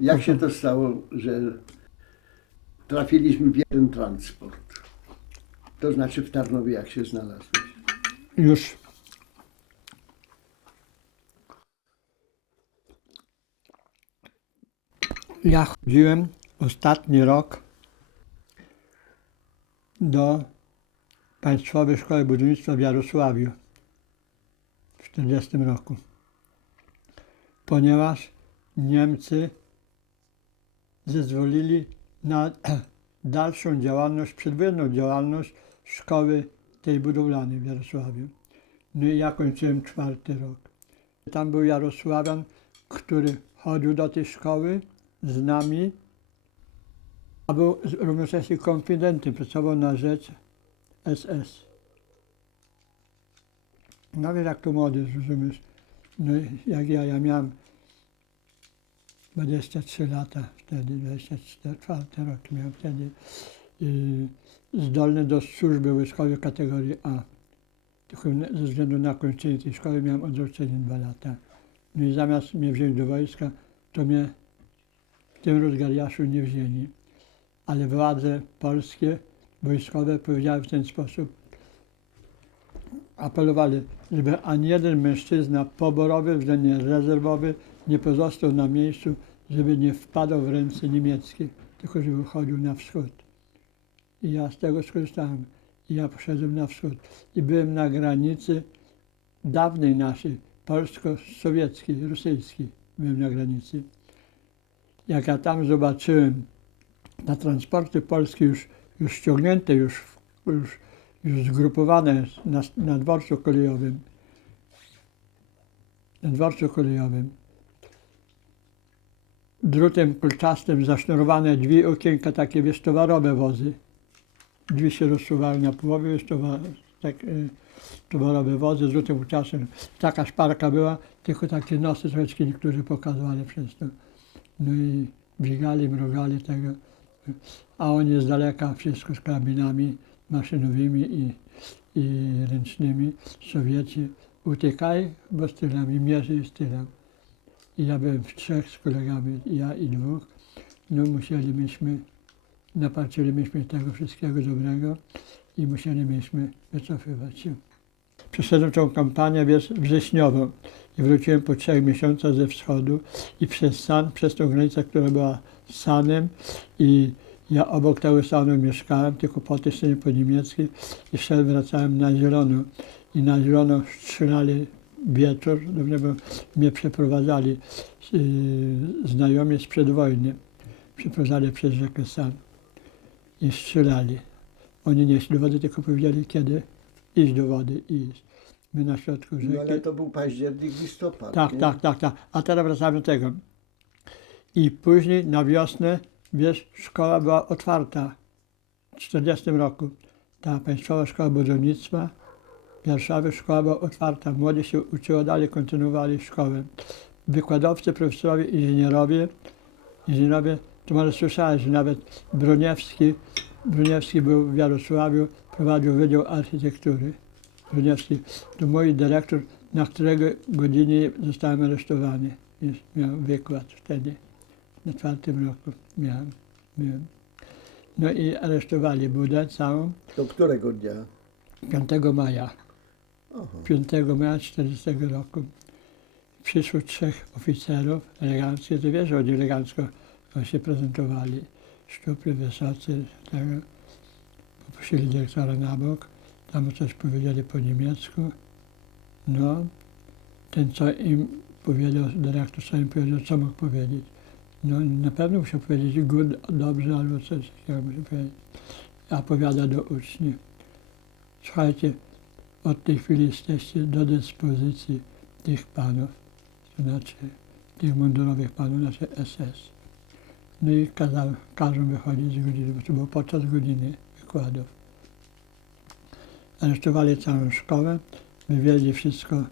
Jak się to stało, że trafiliśmy w jeden transport? To znaczy w Tarnowie, jak się znalazłeś? Już ja chodziłem ostatni rok do Państwowej Szkoły Budownictwa w Jarosławiu w 1940 roku, ponieważ Niemcy zezwolili na dalszą działalność, przedwojenną działalność szkoły tej budowlanej w Jarosławiu. No i ja kończyłem 4. rok. Tam był Jarosławian, który chodził do tej szkoły z nami, a był równocześnie konfidentem, pracował na rzecz SS. Nawet jak to młody, rozumiesz, no jak ja miałem 23 lata wtedy, 24 rok miałem wtedy, zdolny do służby wojskowej kategorii A. Tylko ze względu na kończenie tej szkoły miałem odroczenie 2 lata. No i zamiast mnie wziąć do wojska, to mnie w tym rozgariaszu nie wzięli. Ale władze polskie, wojskowe powiedziały w ten sposób, apelowali, żeby ani jeden mężczyzna poborowy, względnie rezerwowy nie pozostał na miejscu, żeby nie wpadał w ręce niemieckie, tylko żeby chodził na wschód. I ja z tego skorzystałem. I ja poszedłem na wschód. I byłem na granicy dawnej naszej, polsko-sowieckiej, rosyjskiej. Byłem na granicy. Jak ja tam zobaczyłem na transporty polskie już ściągnięte, już zgrupowane na dworcu kolejowym. Na dworcu kolejowym. Drutem kulczastym zasznurowane drzwi okienka, takie wiesz, towarowe wozy. Drzwi się rozsuwały na połowie, wiesz, towarowe wozy z drutem kulczastym. Taka szparka była, tylko takie nosy troszeczkę niektórzy pokazywali przez to. No i biegali, mrugali tego. A oni z daleka wszystko z karabinami maszynowymi i ręcznymi. Sowieci uciekaj, bo strzelamy, mierzy i strzelam. I ja byłem w 3 z kolegami, ja i 2. No napatrzyliśmy tego wszystkiego dobrego i musieliśmy wycofywać się. Przeszedłem tą kampanię wrześniową i wróciłem po 3 miesiącach ze wschodu i przez San, przez tą granicę, która była Sanem i ja obok tego Sanu mieszkałem, tylko po tej stronie po niemieckiej i wracałem na Zielono i na Zielono strzelali wieczór, dobrze, bo mnie przeprowadzali znajomi sprzed wojny, przeprowadzali przez rzekę San i strzelali. Oni nie szli do wody, tylko powiedzieli, kiedy iść do wody i iść. My na środku rzeki. No ale to był październik, listopad. Tak, nie? tak. A teraz wracamy do tego. I później na wiosnę, wiesz, szkoła była otwarta w 1940 roku. Ta Państwowa Szkoła Budownictwa w Warszawie, szkoła była otwarta. Młodzi się uczyło dalej, kontynuowali szkołę. Wykładowcy, profesorowie, inżynierowie, to może słyszałeś, że nawet Broniewski był w Jarosławiu, prowadził Wydział Architektury. Broniewski to mój dyrektor, na którego godzinie zostałem aresztowany. Miałem wykład wtedy, na 4. roku byłem. No i aresztowali budę całą Do którego dnia? 5 maja. Aha. 5 maja 1940 roku. Przyszło 3 oficerów eleganckich, to wiesz, oni elegancko się prezentowali. Szczupli, wysocy, tego. Poprosili dyrektora na bok, tam coś powiedzieli po niemiecku. No, ten co im powiedział, dyrektor co im powiedział, co mógł powiedzieć. No na pewno musiał powiedzieć good, dobrze albo coś takiego musiał powiedzieć. A powiada do uczniów, słuchajcie, od tej chwili jesteście do dyspozycji tych panów, to znaczy tych mundurowych panów, znaczy SS. No i każą wychodzić z godziny, bo to było podczas godziny wykładów. Aresztowali całą szkołę, wywieźli wszystko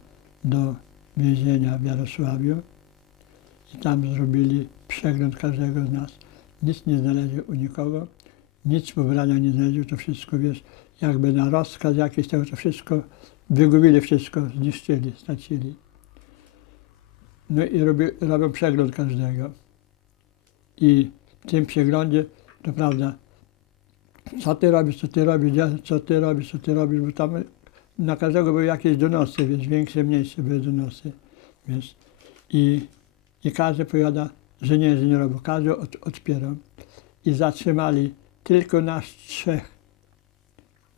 do więzienia w Jarosławiu i tam zrobili przegląd każdego z nas. Nic nie znaleźli u nikogo, nic pobrania nie znaleźli, to wszystko, wiesz, jakby na rozkaz jakiś tego, to wszystko wygubili, wszystko zniszczyli, stracili. No i robią przegląd każdego. I w tym przeglądzie, to prawda, co ty robisz, co ty robisz, bo tam na każdego były jakieś donosy, więc większe, mniejsze były donosy. Więc i każdy powiada, że nie robił, każdy odpierał. I zatrzymali tylko nas trzech.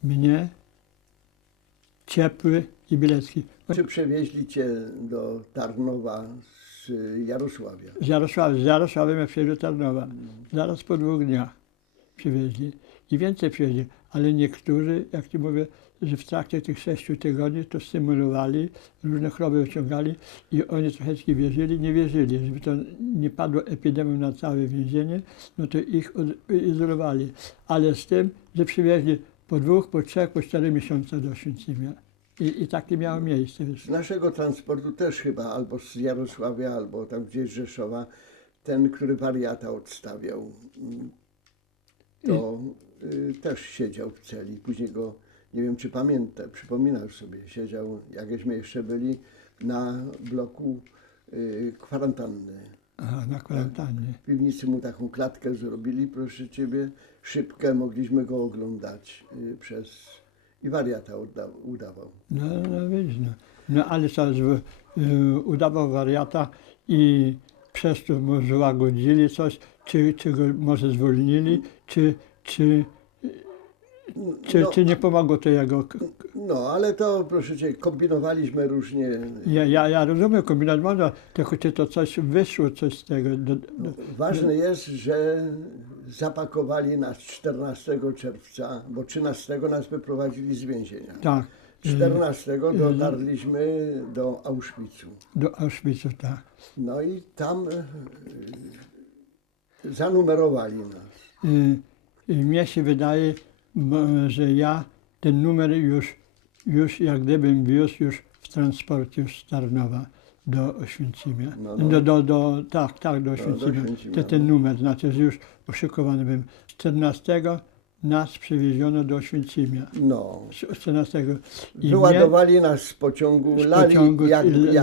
Mnie, Ciepły i Bielecki. Czy przewieźli cię do Tarnowa z Jarosławia? Z Jarosławia mnie przywieźli do Tarnowa. Zaraz po 2 dniach przywieźli. I więcej przywieźli. Ale niektórzy, jak ci mówię, że w trakcie tych 6 tygodni to stymulowali, różne choroby ociągali i oni troszeczkę wierzyli, nie wierzyli. Żeby to nie padło epidemią na całe więzienie, no to ich izolowali. Ale z tym, że przywieźli po 2, po 3, po 4 miesiące do Oświęcimia. I takie miało miejsce. Wiesz. Z naszego transportu też chyba, albo z Jarosławia, albo tam gdzieś z Rzeszowa, ten, który wariata odstawiał, to też siedział w celi. Później go, nie wiem czy przypominasz sobie, siedział, jakśmy jeszcze byli, na bloku kwarantanny. Aha, na kwarantannie. W piwnicy mu taką klatkę zrobili, proszę ciebie, szybkę, mogliśmy go oglądać i wariata udawał. No widzisz, no ale co, udawał wariata i przez to mu złagodzili coś, czy go może zwolnili, czy nie pomogło to jego. No, ale to proszę cię, kombinowaliśmy różnie. Ja rozumiem, kombinat można, tylko czy to coś wyszło, coś z tego. Ważne jest, że zapakowali nas 14 czerwca, bo 13 nas wyprowadzili z więzienia. Tak. 14 dotarliśmy do Auschwitzu. Do Auschwitzu, tak. No i tam zanumerowali nas. Mnie się wydaje, że ja ten numer już jak gdybym wiózł już w transporcie z Tarnowa do Oświęcimia. Tak, do Oświęcimia. Ten numer, znaczy, że już uszykowany byłem. 14 nas przywieziono do Oświęcimia. No. 14. I wyładowali nas z pociągu, lali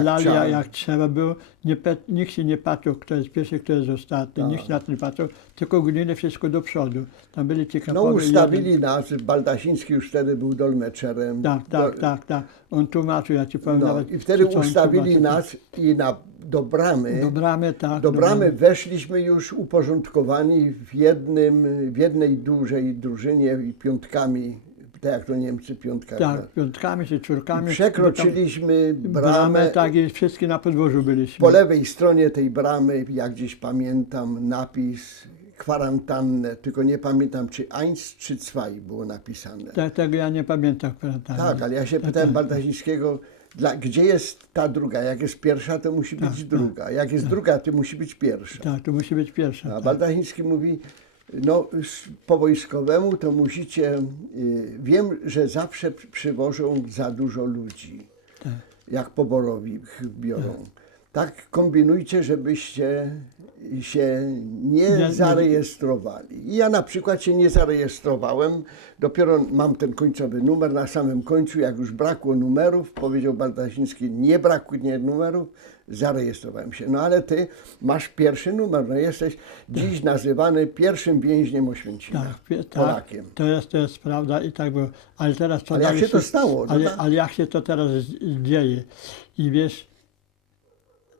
jak trzeba było. Nikt się nie patrzył, kto jest pierwszy, kto jest ostatni. Nikt się na to nie patrzył, tylko gonili wszystko do przodu. Tam byli ciekawe. No ustawili nas, Baldasiński już wtedy był dolmeczerem. Tak. On tłumaczył, ja ci powiem nawet. I wtedy ustawili nas i do bramy weszliśmy już uporządkowani w jednej dużej drużynie i piątkami, tak jak to Niemcy piątkami. Tak, piątkami czy czwórkami. Przekroczyliśmy bramę. Tak, i wszyscy na podwórzu byliśmy. Po lewej stronie tej bramy, jak gdzieś pamiętam, napis kwarantannę, tylko nie pamiętam, czy eins, czy zwei było napisane. Tego ja nie pamiętam kwarantanny. Tak, ale ja się pytałem Baldasińskiego, gdzie jest ta druga? Jak jest pierwsza, to musi być druga. Jak jest druga, to musi być pierwsza. Tak, to musi być pierwsza. A Baldasiński mówi, no po wojskowemu to musicie, wiem, że zawsze przywożą za dużo ludzi, jak poborowi biorą. Tak kombinujcie, żebyście się nie zarejestrowali. I ja na przykład się nie zarejestrowałem, dopiero mam ten końcowy numer, na samym końcu, jak już brakło numerów, powiedział Baldasiński, nie braknie numerów, zarejestrowałem się. No ale ty masz pierwszy numer, no jesteś dziś nazywany pierwszym więźniem Oświęcimia, Polakiem. To jest prawda i tak było. Ale teraz ale jak się to stało? Ale jak się to teraz dzieje? I wiesz,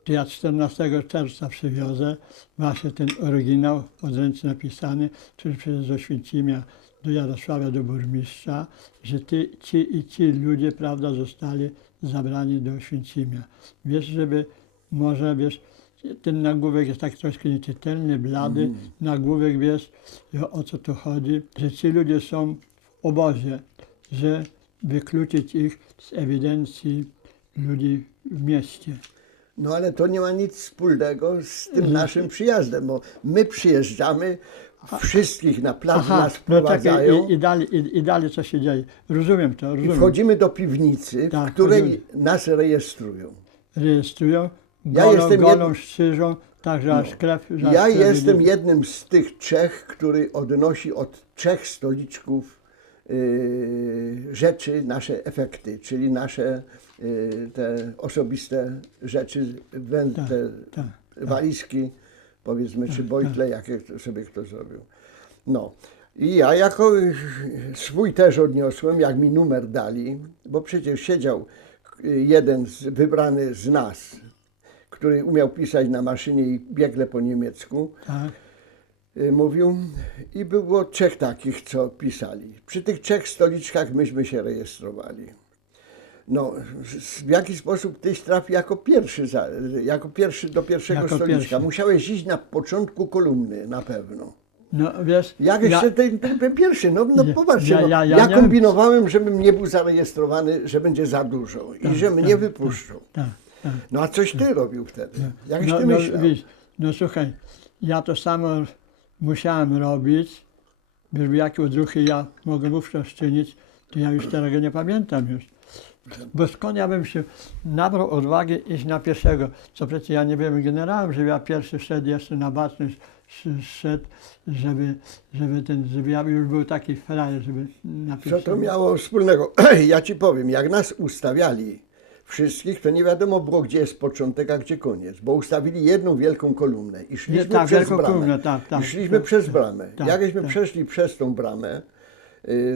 ja 14 czerwca przywiozę właśnie ten oryginał odręcznie napisany, który przez Oświęcimia do Jarosławia, do burmistrza, że ci ludzie, prawda, zostali zabrani do Oświęcimia. Wiesz, żeby może, wiesz, ten nagłówek jest tak troszkę nieczytelny, blady, nagłówek, wiesz, o co tu chodzi, że ci ludzie są w obozie, że wykluczyć ich z ewidencji ludzi w mieście. No ale to nie ma nic wspólnego z tym naszym przyjazdem, bo my przyjeżdżamy, wszystkich na plac nas wprowadzają. No tak, i dalej co się dzieje. Rozumiem to. I wchodzimy do piwnicy, w której nas rejestrują. Rejestrują, strzyżą, także aż krew. Ja jestem jednym z tych trzech, który odnosi od 3 stoliczków rzeczy, nasze efekty, czyli nasze te osobiste rzeczy, walizki, powiedzmy, czy bojtle, jakie sobie kto zrobił. No. I ja jako swój też odniosłem, jak mi numer dali, bo przecież siedział jeden wybrany z nas, który umiał pisać na maszynie i biegle po niemiecku, Tak. mówił, i było 3 takich, co pisali. Przy tych 3 stoliczkach myśmy się rejestrowali. No, w jaki sposób tyś trafił jako pierwszy do pierwszego Jako stoliczka? pierwszy. Musiałeś iść na początku kolumny, na pewno. No wiesz, Jak jeszcze ten pierwszy, no Ja- popatrzcie, ja- no, ja- ja ja nie- kombinowałem, żebym nie był zarejestrowany, że będzie za dużo i że mnie tak, wypuszczą. tak, tak. No a coś ty robił wtedy? Jakś No, ty no, myślał? wiesz, no słuchaj, ja to samo musiałem robić, żeby jakie odruchy ja mogę wówczas czynić, to ja już tego nie pamiętam już. Bo skąd ja bym się nabrał odwagę iść na pierwszego? Co przecież ja nie byłem generałem, żeby ja pierwszy szedł jeszcze na baczność, szedł, żeby ja już był taki frajer, żeby na Co pierwszego. to miało wspólnego? Ja ci powiem, jak nas ustawiali wszystkich, to nie wiadomo było, gdzie jest początek, a gdzie koniec, bo ustawili jedną wielką kolumnę i szliśmy tak, przez wielką bramę. kolumnę, tak, I szliśmy tak, przez tak, bramę. tak, Jakśmy tak. przeszli przez tą bramę,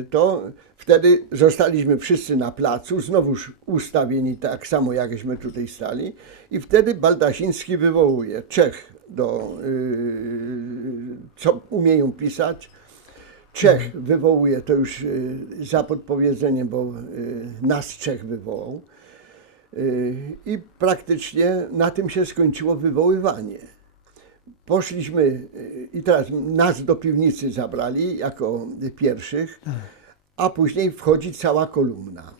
to wtedy zostaliśmy wszyscy na placu, znowuż ustawieni tak samo, jakśmy tutaj stali, i wtedy Baldasiński wywołuje 3, co umieją pisać. 3 wywołuje, to już za podpowiedzeniem, bo nas 3 wywołał. I praktycznie na tym się skończyło wywoływanie. Poszliśmy i teraz nas do piwnicy zabrali jako pierwszych, a później wchodzi cała kolumna.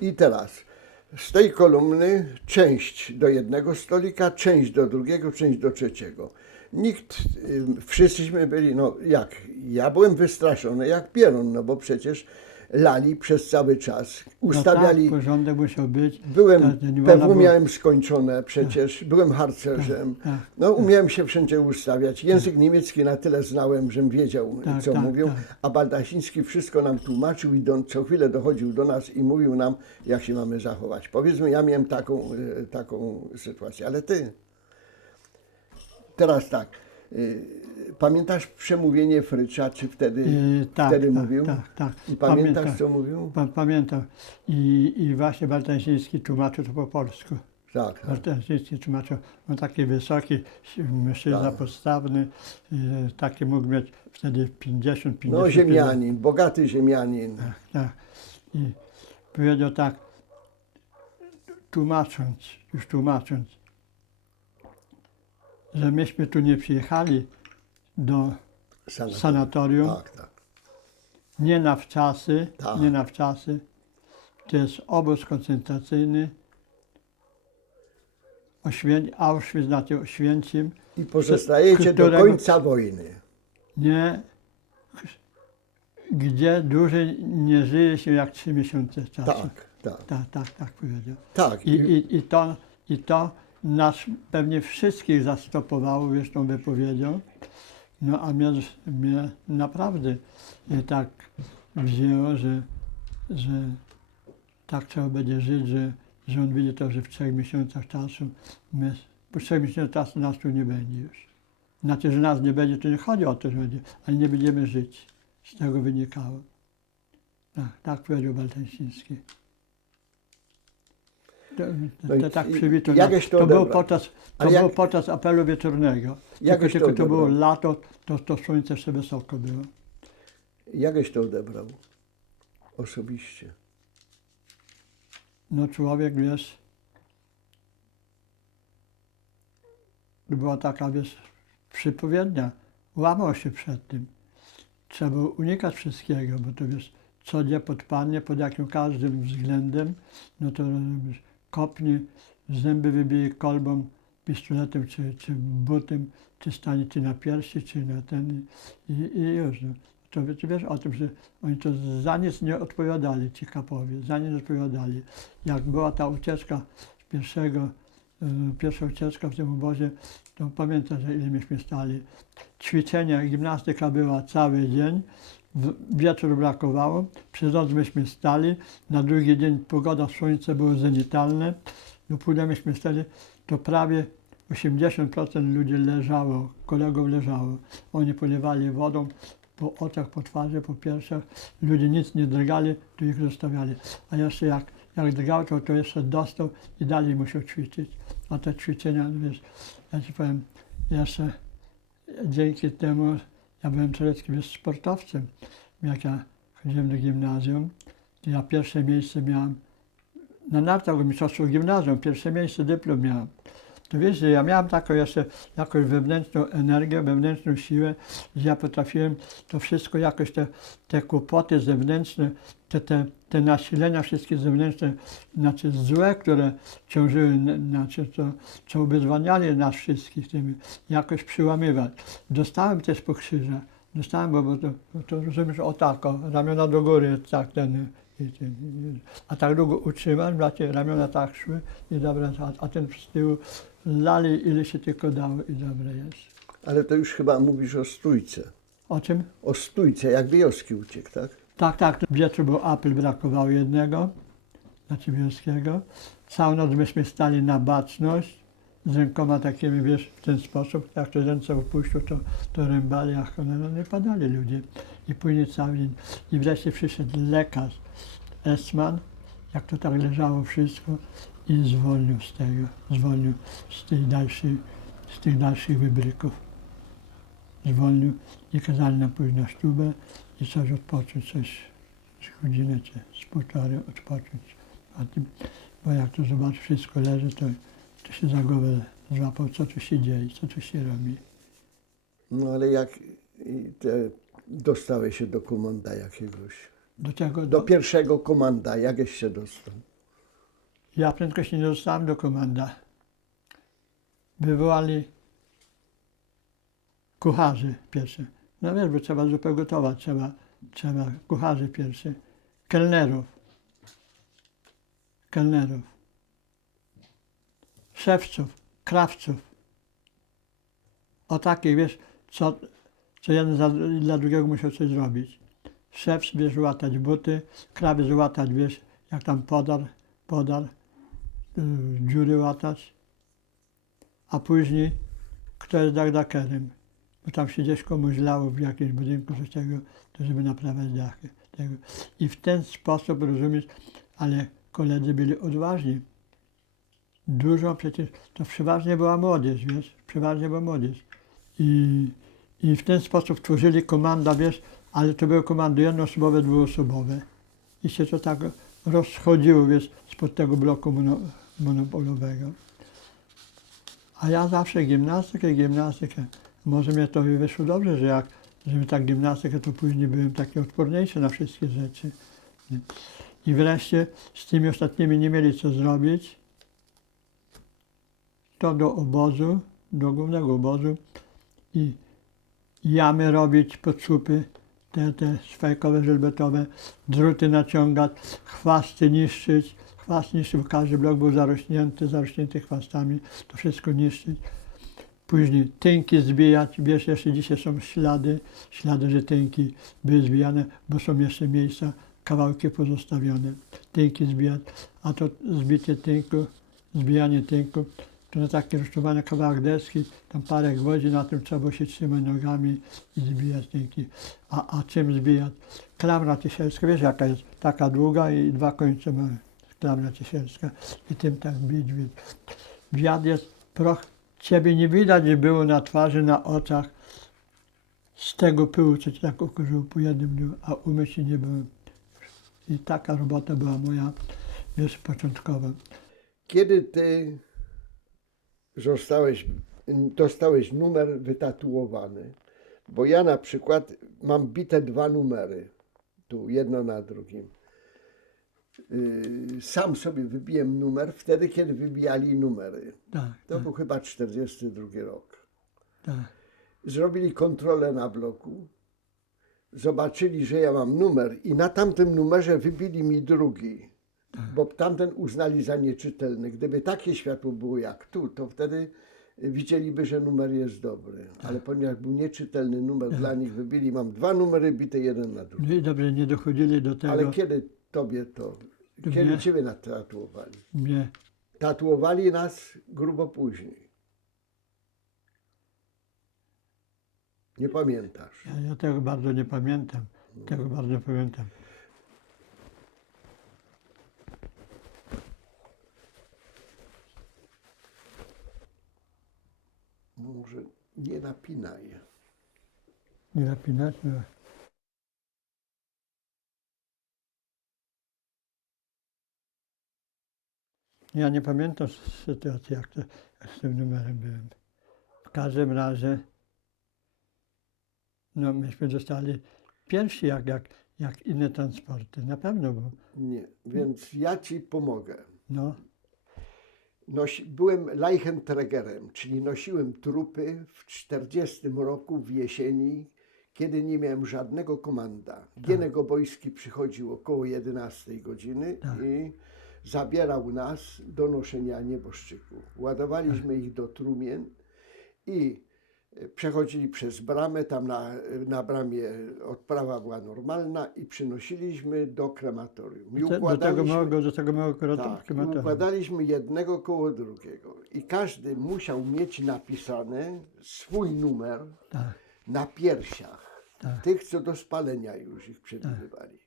I teraz z tej kolumny część do jednego stolika, część do drugiego, część do trzeciego. Nikt, wszyscyśmy byli, no jak, ja byłem wystraszony jak pieron, no bo przecież lali przez cały czas, ustawiali. No tak, porządek musiał być. Byłem, Tak, nie wolno PW było- miałem skończone przecież, byłem harcerzem, tak, no umiałem się wszędzie ustawiać. Język niemiecki na tyle znałem, żebym wiedział, Tak, co tak, mówił, tak. a Baldasiński wszystko nam tłumaczył i co chwilę dochodził do nas i mówił nam, jak się mamy zachować. Powiedzmy, ja miałem taką sytuację, ale ty, teraz tak, pamiętasz przemówienie Frycza, czy wtedy, Tak, wtedy tak, mówił? tak, tak. I pamiętasz, Pamiętam. co mówił? Pamiętam. I właśnie Bartasiński tłumaczył to po polsku. Tak, tak. Bartasiński tłumaczył, on taki wysoki, mężczyzna Tak. postawny, taki mógł mieć wtedy 50. No ziemianin, bogaty ziemianin. Tak. I powiedział tak, już tłumacząc, że myśmy tu nie przyjechali do sanatorium, Tak, tak. nie na wczasy, Tak. nie na wczasy. To jest obóz koncentracyjny, Auschwitz, znaczy Oświęcim, I pozostajecie do którego- końca wojny. nie, gdzie dłużej nie żyje się jak 3 miesiące czasu. Tak. Tak powiedział. Tak. I to nas pewnie wszystkich zastopowało, wiesz, tą wypowiedzią. No a mnie naprawdę tak wzięło, że tak trzeba będzie żyć, że on widzi to, że w 3 miesiącach czasu, po 3 miesiącach czasu nas tu nie będzie już. Znaczy, że nas nie będzie, to nie chodzi o to, że będzie, ale nie będziemy żyć. Z tego wynikało. Tak powiedział Baltasiński. No i- To tak i- przywitał. jakieś to To było odebrał. podczas, Ale było podczas apelu wieczornego. Jakieś to Tylko to było odebrał. lato, to słońce jeszcze wysoko było. Jakieś to odebrał osobiście. No człowiek, wiesz, to była taka, wiesz, przypowiednia, łamał się przed tym. Trzeba było unikać wszystkiego, bo to wiesz, co nie podpadnie, pod jakim każdym względem, no to kopnie, zęby wybije kolbą, pistoletem, czy butem, czy stanie ci na piersi, czy na ten i już. No. To wiesz o tym, że oni to za nic nie odpowiadali, ci kapowie, za nic nie odpowiadali. Jak była ta ucieczka z pierwsza ucieczka w tym obozie, to pamiętam, że ile myśmy stali. Ćwiczenia, gimnastyka była cały dzień, wieczór brakowało, przez noc myśmy stali, na drugi dzień pogoda, słońce było zenitalne, do północy myśmy stali, to prawie 80% ludzi leżało, kolegów leżało. Oni polewali wodą po oczach, po twarzy, po piersiach. Ludzie nic nie drgali, to ich zostawiali. A jeszcze jak drgał, to jeszcze dostał i dalej musiał ćwiczyć. A te ćwiczenia, wiesz, ja ci powiem, jeszcze dzięki temu ja byłem tureckim sportowcem. Jak ja chodziłem do gimnazjum, to ja pierwsze miejsce miałem na nartach mistrzostwo gimnazjum, pierwsze miejsce, dyplom miałem. To wiesz, że ja miałem taką jeszcze jakąś wewnętrzną energię, wewnętrzną siłę, że ja potrafiłem to wszystko jakoś, te kłopoty zewnętrzne, te nasilenia wszystkie zewnętrzne, znaczy złe, które ciążyły, znaczy co wyzwaniali nas wszystkich tymi, jakoś przyłamywać. Dostałem też po krzyżach, dostałem, bo to rozumiesz, o tak, o, ramiona do góry, tak a tak długo utrzymać, bracie, ramiona tak szły i dobra, a ten z tyłu lali ile się tylko dało i dobre jest. Ale to już chyba mówisz o stójce. O czym? O stójce, jak Wiejowski uciekł, tak? Tak, w wieczór był apel, brakowało jednego, znaczy Wiejowskiego. Całą noc myśmy stali na baczność, z rękoma takimi, wiesz, w ten sposób, jak te ręce opuścił, to rębali, a cholera, nie padali ludzie. I później cały dzień. I wreszcie przyszedł lekarz, Esman, jak to tak leżało wszystko i zwolnił z tego, zwolnił z tych dalszych wybryków. Zwolnił i kazali nam pójść na ślubę i coś odpocząć, coś z godzinę czy z półtorej odpocząć. A tym, bo jak to zobaczy, wszystko leży, to się za głowę złapał, co tu się dzieje, co tu się robi. No ale jak dostałeś się do komanda jakiegoś? Do tego, Do pierwszego komanda, jakieś się dostał? ja prędko się nie dostałem do komanda. Wywołali kucharzy pierwsze. No wiesz, bo trzeba zupę gotować, trzeba kucharzy pierwsze. Kelnerów. Szewców, krawców. O takich, wiesz, co jeden dla drugiego musiał coś zrobić. Szewc, wiesz, łatać buty, krawiec łatać, wiesz, jak tam podar, dziury łatać. A później kto jest dachdakerem, bo tam się gdzieś komuś lało w jakimś budynku coś tego, to żeby naprawiać dachy. Tego. I w ten sposób, rozumiesz, ale koledzy byli odważni. Dużo przecież, to przeważnie była młodzież, wiesz, przeważnie była młodzież. I w ten sposób tworzyli komanda, wiesz, ale to były komandy jednoosobowe, dwuosobowe. I się to tak rozchodziło, wiesz, spod tego bloku monopolowego. A ja zawsze gimnastykę. Może mnie to wyszło dobrze, że mi tak gimnastykę, to później byłem taki odporniejszy na wszystkie rzeczy. I wreszcie z tymi ostatnimi nie mieli co zrobić. To do obozu, do głównego obozu i jamy robić pod słupy, te szwajkowe, żelbetowe, druty naciągać, chwasty niszczyć. Chwast niszczył, każdy blok był zarośnięty chwastami, to wszystko niszczyć. Później tynki zbijać, wiesz, jeszcze dzisiaj są ślady, że tynki były zbijane, bo są jeszcze miejsca, kawałki pozostawione. Tynki zbijać, a to zbijanie tynku, to na taki rozczubany kawałek deski, tam parę gwoździ, na tym trzeba było się trzymać nogami i zbijać tynki. A czym zbijać? Klamra ciesielska, wiesz jaka jest, taka długa i dwa końce ma klamra ciesielska i tym tak bić. Wiatr jest, proch, ciebie nie widać było na twarzy, na oczach z tego pyłu, co cię tak ukurzyło po jednym dniu, a umyć się nie było. I taka robota była moja, wiesz, początkowa. Kiedy ty dostałeś numer wytatuowany? Bo ja na przykład mam bite 2 numery, tu jedno na drugim. Sam sobie wybiłem numer wtedy, kiedy wybijali numery. Tak, To był chyba 42 rok. tak. Zrobili kontrolę na bloku, zobaczyli, że ja mam numer i na tamtym numerze wybili mi drugi, bo tamten uznali za nieczytelny. Gdyby takie światło było jak tu, to wtedy widzieliby, że numer jest dobry. Ale ponieważ był nieczytelny numer dla nich, wybili, mam 2 numery bite jeden na drugi. No i dobrze, nie dochodzili do tego. Ale kiedy tobie kiedy Mnie? ciebie natatuowali? Mnie, Tatuowali nas grubo później. Nie pamiętasz. Ja tego bardzo nie pamiętam. Tego bardzo nie pamiętam. Może nie napinaj. Nie napinać? No. Ja nie pamiętam sytuacji, jak z tym numerem byłem. W każdym razie, no myśmy dostali pierwsi jak inne transporty. Na pewno był. Nie, więc ja ci pomogę. No, Byłem Leichenträgerem, czyli nosiłem trupy w 40 roku w jesieni, kiedy nie miałem żadnego komanda. Gienek Obojski przychodził około 11 godziny i zabierał nas do noszenia nieboszczyków. Ładowaliśmy ich do trumien i przechodzili przez bramę, tam na bramie odprawa była normalna i przynosiliśmy do krematorium. I do tego małego krematorium. układaliśmy jednego koło drugiego i każdy musiał mieć napisany swój numer Tak, na piersiach, tak. tych, co do spalenia już ich przebywali.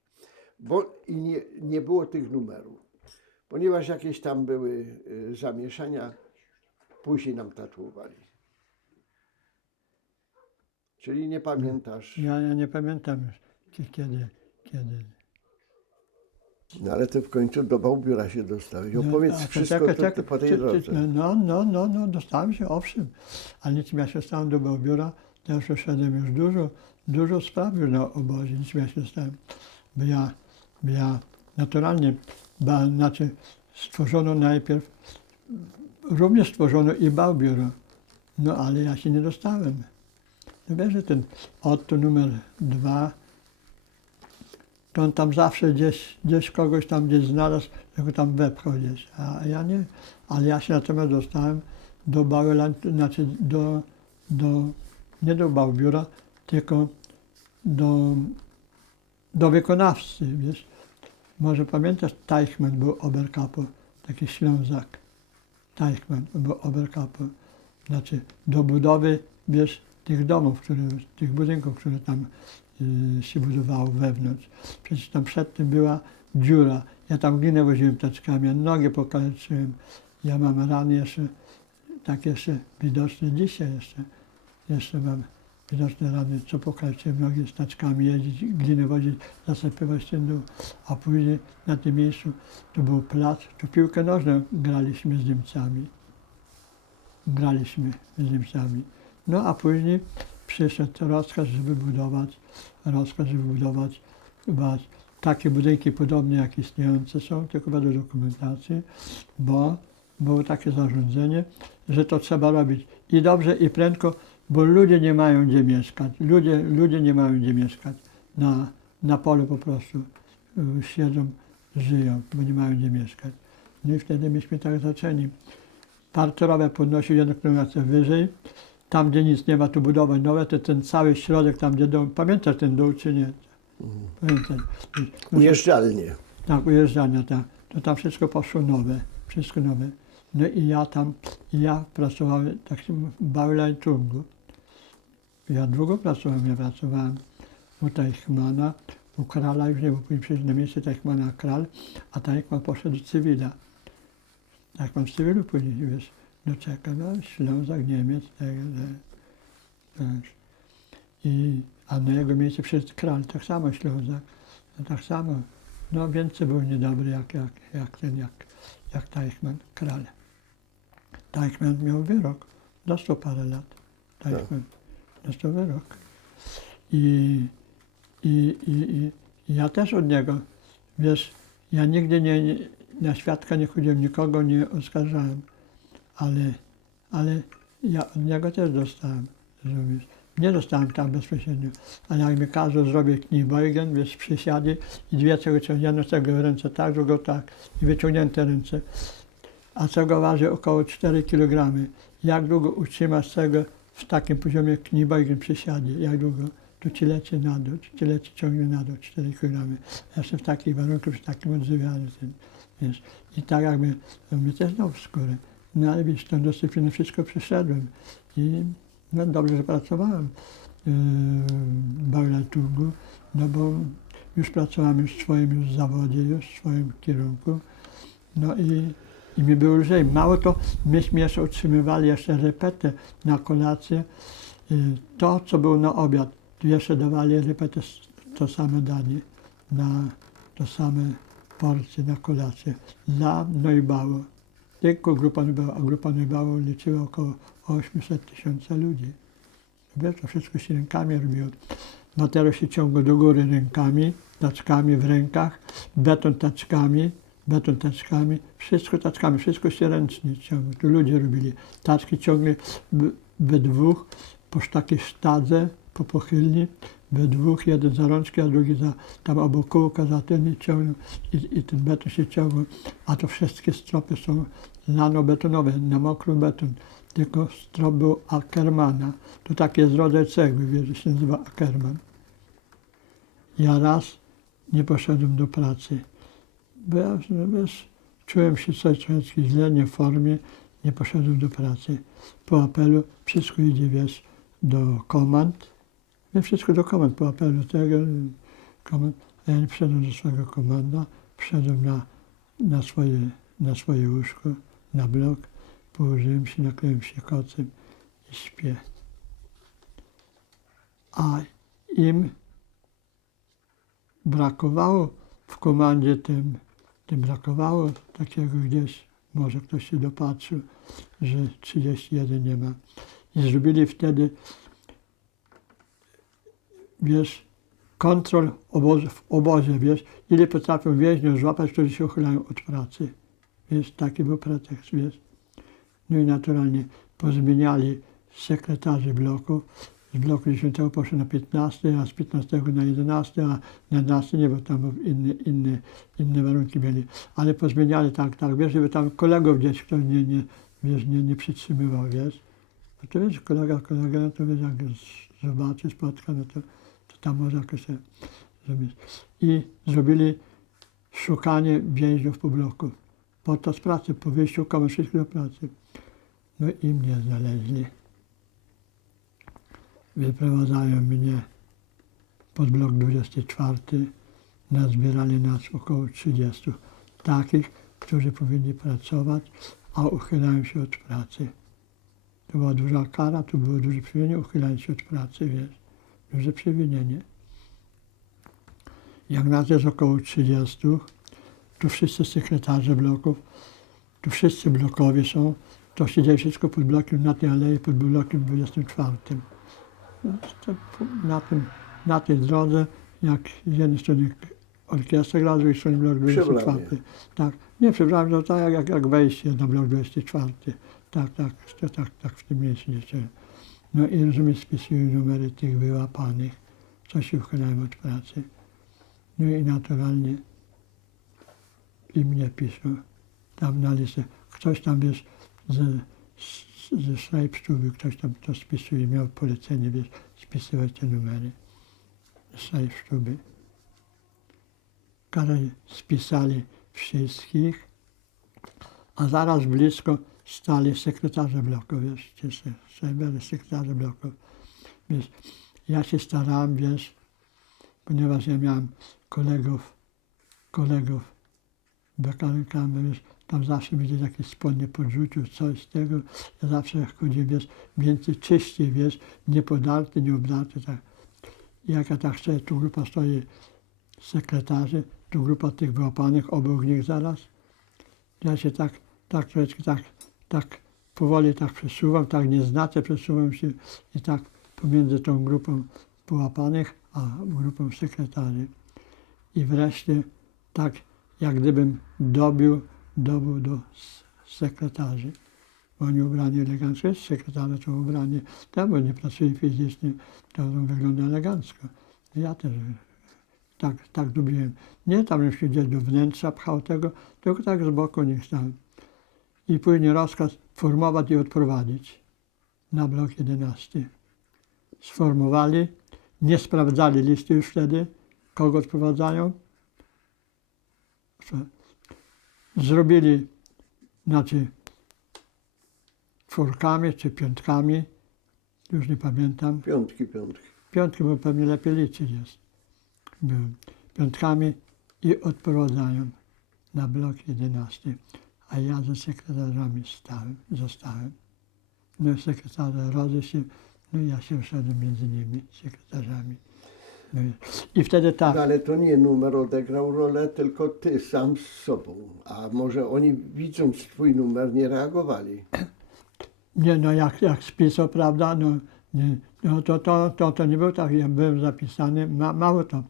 I nie było tych numerów, ponieważ jakieś tam były zamieszania, później nam tatuowali. Czyli nie pamiętasz. Ja nie pamiętam już kiedy. No ale ty w końcu do Bałbiura się dostałeś. Opowiedz a wszystko czekaj, po tej drodze. No, dostałem się, owszem. Ale nicim ja się stałem do Bałbiura, to ja przeszedłem już dużo spraw już na obozie, nicim ja się stałem. Bo ja naturalnie, znaczy stworzono najpierw, również stworzono i Bałbiuro, no ale ja się nie dostałem. No wiesz, że ten Otto numer 2, to on tam zawsze gdzieś kogoś tam gdzieś znalazł, go tam wepchał gdzieś, a ja nie. Ale ja się natomiast dostałem do znaczy nie do Bałbiura, tylko do wykonawcy, wiesz. Może pamiętasz, Teichmann był Oberkapo, taki Ślązak. Teichmann był Oberkapo. Znaczy do budowy, wiesz, tych domów, tych budynków, które tam się budowało wewnątrz. Przecież tam przed tym była dziura. Ja tam glinę woziłem taczkami, ja nogę pokaleczyłem. Ja mam rany jeszcze, tak jeszcze widoczne dzisiaj jeszcze mam widoczne rany, co pokaleczyłem nogi z taczkami, jeździć, glinę wozić, zasypywać ten dół. A później na tym miejscu to był plac, to piłkę nożną graliśmy z Niemcami. No a później przyszedł rozkaz, żeby budować chyba takie budynki podobne jak istniejące są, tylko według dokumentacji, bo było takie zarządzenie, że to trzeba robić i dobrze, i prędko, bo ludzie nie mają gdzie mieszkać. Ludzie nie mają gdzie mieszkać. Na polu po prostu siedzą, żyją, bo nie mają gdzie mieszkać. No i wtedy myśmy tak zaczęli. Parterowe podnosił 1 kilometr wyżej. Tam, gdzie nic nie ma, tu budować nowe, to ten cały środek, tam gdzie dom, pamiętasz ten dół, czy nie? Pamiętasz? Ujeżdżalnie. Tak, ujeżdżania, tak. To tam wszystko poszło nowe, wszystko nowe. No i ja pracowałem tak w Bauleitungu. Ja długo pracowałem u Teichmana, u Krala, już nie, bo później przyszedł na miejsce Teichmana Kral, a Teichman poszedł do cywila. Teichman w cywilu później, wiesz, doczekał, no Ślązak, Niemiec, a na jego miejsce przyszedł Kral, tak samo Ślązak, tak samo. No więcej był niedobry jak Teichman, Kral. Teichman miał wyrok, dostał parę lat. Teichman dostał wyrok. I ja też od niego, wiesz, ja nigdy na świadka nie chodziłem, nikogo nie oskarżałem, ale ja od niego też dostałem, rozumiesz. Nie dostałem tak bezpośrednio, ale jak mi kazał zrobić kniebeugen, wiesz, przysiady i dwie cego ciągnięte tego ręce tak, drugą tak i wyciągnięte ręce. A cego waży około 4 kg. Jak długo utrzymasz tego w takim poziomie kniebeugen przysiadzie, jak długo? To ci leci na dół, ciągnie na dół 4 kg. Jeszcze w takich warunkach, w takim odżywianiu, wiesz. I tak jakby, mnie też dał w skórę. No ale wiesz, tą dyscyplinę wszystko przeszedłem i no dobrze, że pracowałem. Bauletungu, no bo już pracowałem już w swoim już zawodzie, już w swoim kierunku. No i mi było lżej. Mało to, myśmy jeszcze otrzymywali jeszcze repetę na kolację. To, co było na obiad, tu jeszcze dawali repetę, to same danie, na to same porcje na kolację dla Neubauru. Tylko grupa Neubauru, a grupa Neubauru liczyła około 800 000 ludzi. Wiesz, to wszystko się rękami robiło. Materiał się ciągło do góry rękami, taczkami w rękach, beton taczkami, wszystko się ręcznie ciągło. Tu ludzie robili. Taczki ciągli we dwóch, po takiej sztadze, po pochylni, we dwóch, jeden za rączki, a drugi tam obok kółka za ten ciągnął i ten beton się ciągnął. A to wszystkie stropy są nanobetonowe, na mokry beton. Tylko strop był Ackermana. To taki jest rodzaj cegły, wiesz, że się nazywa Ackerman. Ja raz nie poszedłem do pracy. Bo ja, wiesz, czułem się troszeczkę źle, nie w formie, nie poszedłem do pracy. Po apelu wszystko idzie, wiesz, do komand. Nie wszystko do komand, po apelu tego komand. A ja nie przyszedłem do swojego komanda, przyszedłem na swoje łóżko, na blok, położyłem się, nakryłem się kocem i śpię. A im brakowało w komandzie tym brakowało takiego gdzieś, może ktoś się dopatrzył, że 31 nie ma. I zrobili wtedy, wiesz, kontrol w obozie, wiesz, ile potrafią więźniów złapać, którzy się uchylają od pracy. Wiesz, taki był pretekst, wiesz. No i naturalnie pozmieniali sekretarzy bloku. Z bloku 10 poszło na 15, a z 15 na 11, a na 11 nie, bo tam inne warunki mieli. Ale pozmieniali tak, wiesz, żeby tam kolegów gdzieś ktoś nie przytrzymywał, wiesz. No to wiesz, kolega, no to wiesz, jak zobaczy, spotka, no to tam może jakoś się zrobić. I zrobili szukanie więźniów po bloku. Podczas pracy, po wyjściu komunistycznych do pracy. No i mnie znaleźli. Wyprowadzają mnie pod blok 24. Nazbierali nas około 30 takich, którzy powinni pracować, a uchylają się od pracy. To była duża kara, to było duże przewinienie, uchylają się od pracy, wiesz. Duże przewinienie. Jak nas jest około 30, tu wszyscy sekretarze bloków, tu wszyscy blokowi są, to siedzieli wszystko pod blokiem na tej alei, pod blokiem 24. No, na tej drodze, jak z jednej strony orkiestra gra, z drugiej strony blok 24. Tak, nie przebrałem, to tak jak wejście na blok 24. Tak w tym miejscu jeszcze. No i rozumiem, spisują numery tych wyłapanych, co się uchylają od pracy. No i naturalnie i mnie piszą tam na listę. Ktoś tam, wiesz, ze Schreibstube, ktoś tam to spisuje, miał polecenie, wiesz, spisywać te numery. Schreibstube. Spisali wszystkich, a zaraz blisko stali sekretarze bloku, wiesz, sekretarze bloku. Wiesz, ja się starałem, wiesz, ponieważ ja miałem kolegów bekankami, wiesz, tam zawsze będzie jakieś spodnie podrzucił, coś z tego. Ja zawsze jak chodziłem, wiesz, więcej czyściej, wiesz, nie podarty, nie obdarty, tak. I jak ja tak chcę, tu grupa stoi sekretarzy, tu grupa tych wyłapanych, obok nich zaraz. Ja się tak powoli tak przesuwam, tak nieznacznie przesuwam się i tak pomiędzy tą grupą połapanych, a grupą sekretarzy. I wreszcie tak jak gdybym dobił do sekretarzy. Bo oni ubrani elegancko, jest sekretarze to ubranie, tam, bo nie pracuje fizycznie, to wygląda elegancko. Ja też tak lubiłem. Nie tam już się gdzieś do wnętrza pchał tego, tylko tak z boku nich stałem. I później rozkaz formować i odprowadzić na blok 11. Sformowali, nie sprawdzali listy już wtedy, kogo odprowadzają. Zrobili, znaczy czwórkami czy piątkami, już nie pamiętam. Piątki. piątki, bo pewnie lepiej liczyć jest. Byłem piątkami i odprowadzają na blok 11, a ja ze sekretarzami zostałem. No sekretarze rozeszli się, no i ja się wszedłem między nimi, sekretarzami. No i wtedy tak. No ale to nie numer odegrał rolę, tylko ty sam z sobą. A może oni widząc twój numer nie reagowali? Nie, no jak spisał, prawda, no, nie, no to nie było tak, ja byłem zapisany, mało to,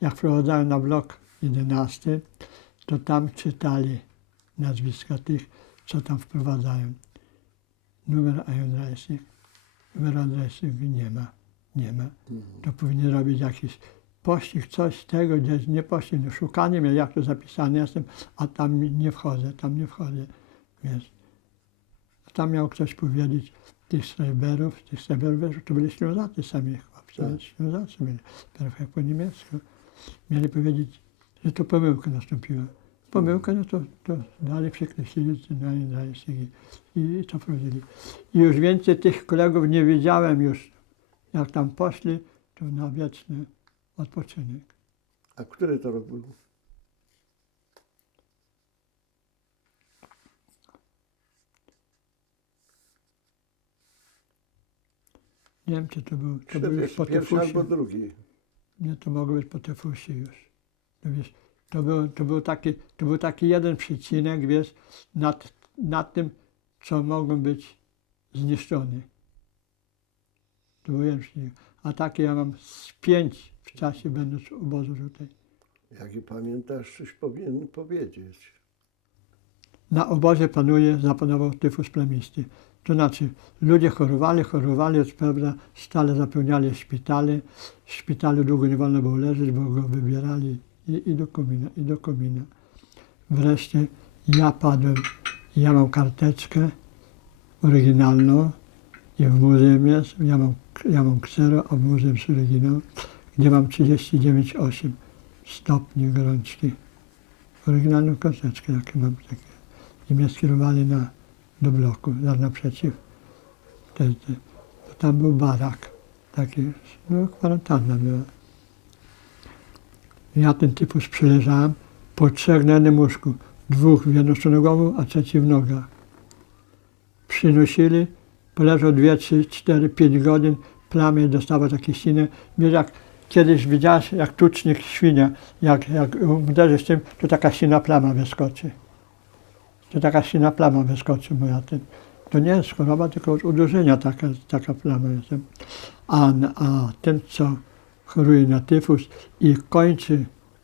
jak wprowadzałem na blok 11, to tam czytali nazwiska tych, co tam wprowadzają. Numer adresy, numer adresy nie ma. To powinien robić jakiś pościg, coś z tego, gdzieś nie pościg, no szukanie mnie, jak to zapisany jestem, a tam nie wchodzę, wiesz. Tam miał ktoś powiedzieć, tych Sreberów, to byli Ślązacy sami chłopcy, Tak. Ślązacy byli, jak po niemiecku. Mieli powiedzieć, że to pomyłka nastąpiła. Pomyłka, no to dalej przekreślili i to prowadzili. I już więcej tych kolegów nie widziałem już. Jak tam poszli, to na wieczny odpoczynek. A który to rok był? Nie wiem, czy to był już po Pierwszy albo Tefusie. drugi. Nie, to mogło być po Tefusie już. No wiesz, to był taki jeden przecinek, wiesz, nad tym, co mogą być zniszczone. To był jeden przecinek. A takie ja mam z 5 w czasie będąc u obozu tutaj. Jak je pamiętasz, coś powinien powiedzieć. Na obozie zapanował tyfus plemisty. To znaczy ludzie chorowali, prawda, stale zapełniali szpitale. W szpitalu długo nie wolno było leżeć, bo go wybierali i do komina. Wreszcie ja padłem, ja mam karteczkę oryginalną i w muzeum jest, ja mam ksero, a w muzeum jest oryginał, gdzie mam 39,8 stopni gorączki. Oryginalną karteczkę, jakie mam takie. I mnie skierowali do bloku, naprzeciw. Tam był barak, taki, no kwarantanna była. Ja ten typus przeleżałem po 3 na jednym łóżku. 2 w jednostronogową, a 3 w nogach. Przynosili, poleżał 2, 3, 4, 5 godzin, plamy dostawał takie siny. Wiesz, jak kiedyś widziałeś, jak tucznik świnia, jak uderzysz tym, to taka sina plama wyskoczy. To taka sina plama wyskoczy moja ten. To nie jest choroba, tylko od uderzenia taka plama jest. A ten, co choruje na tyfus i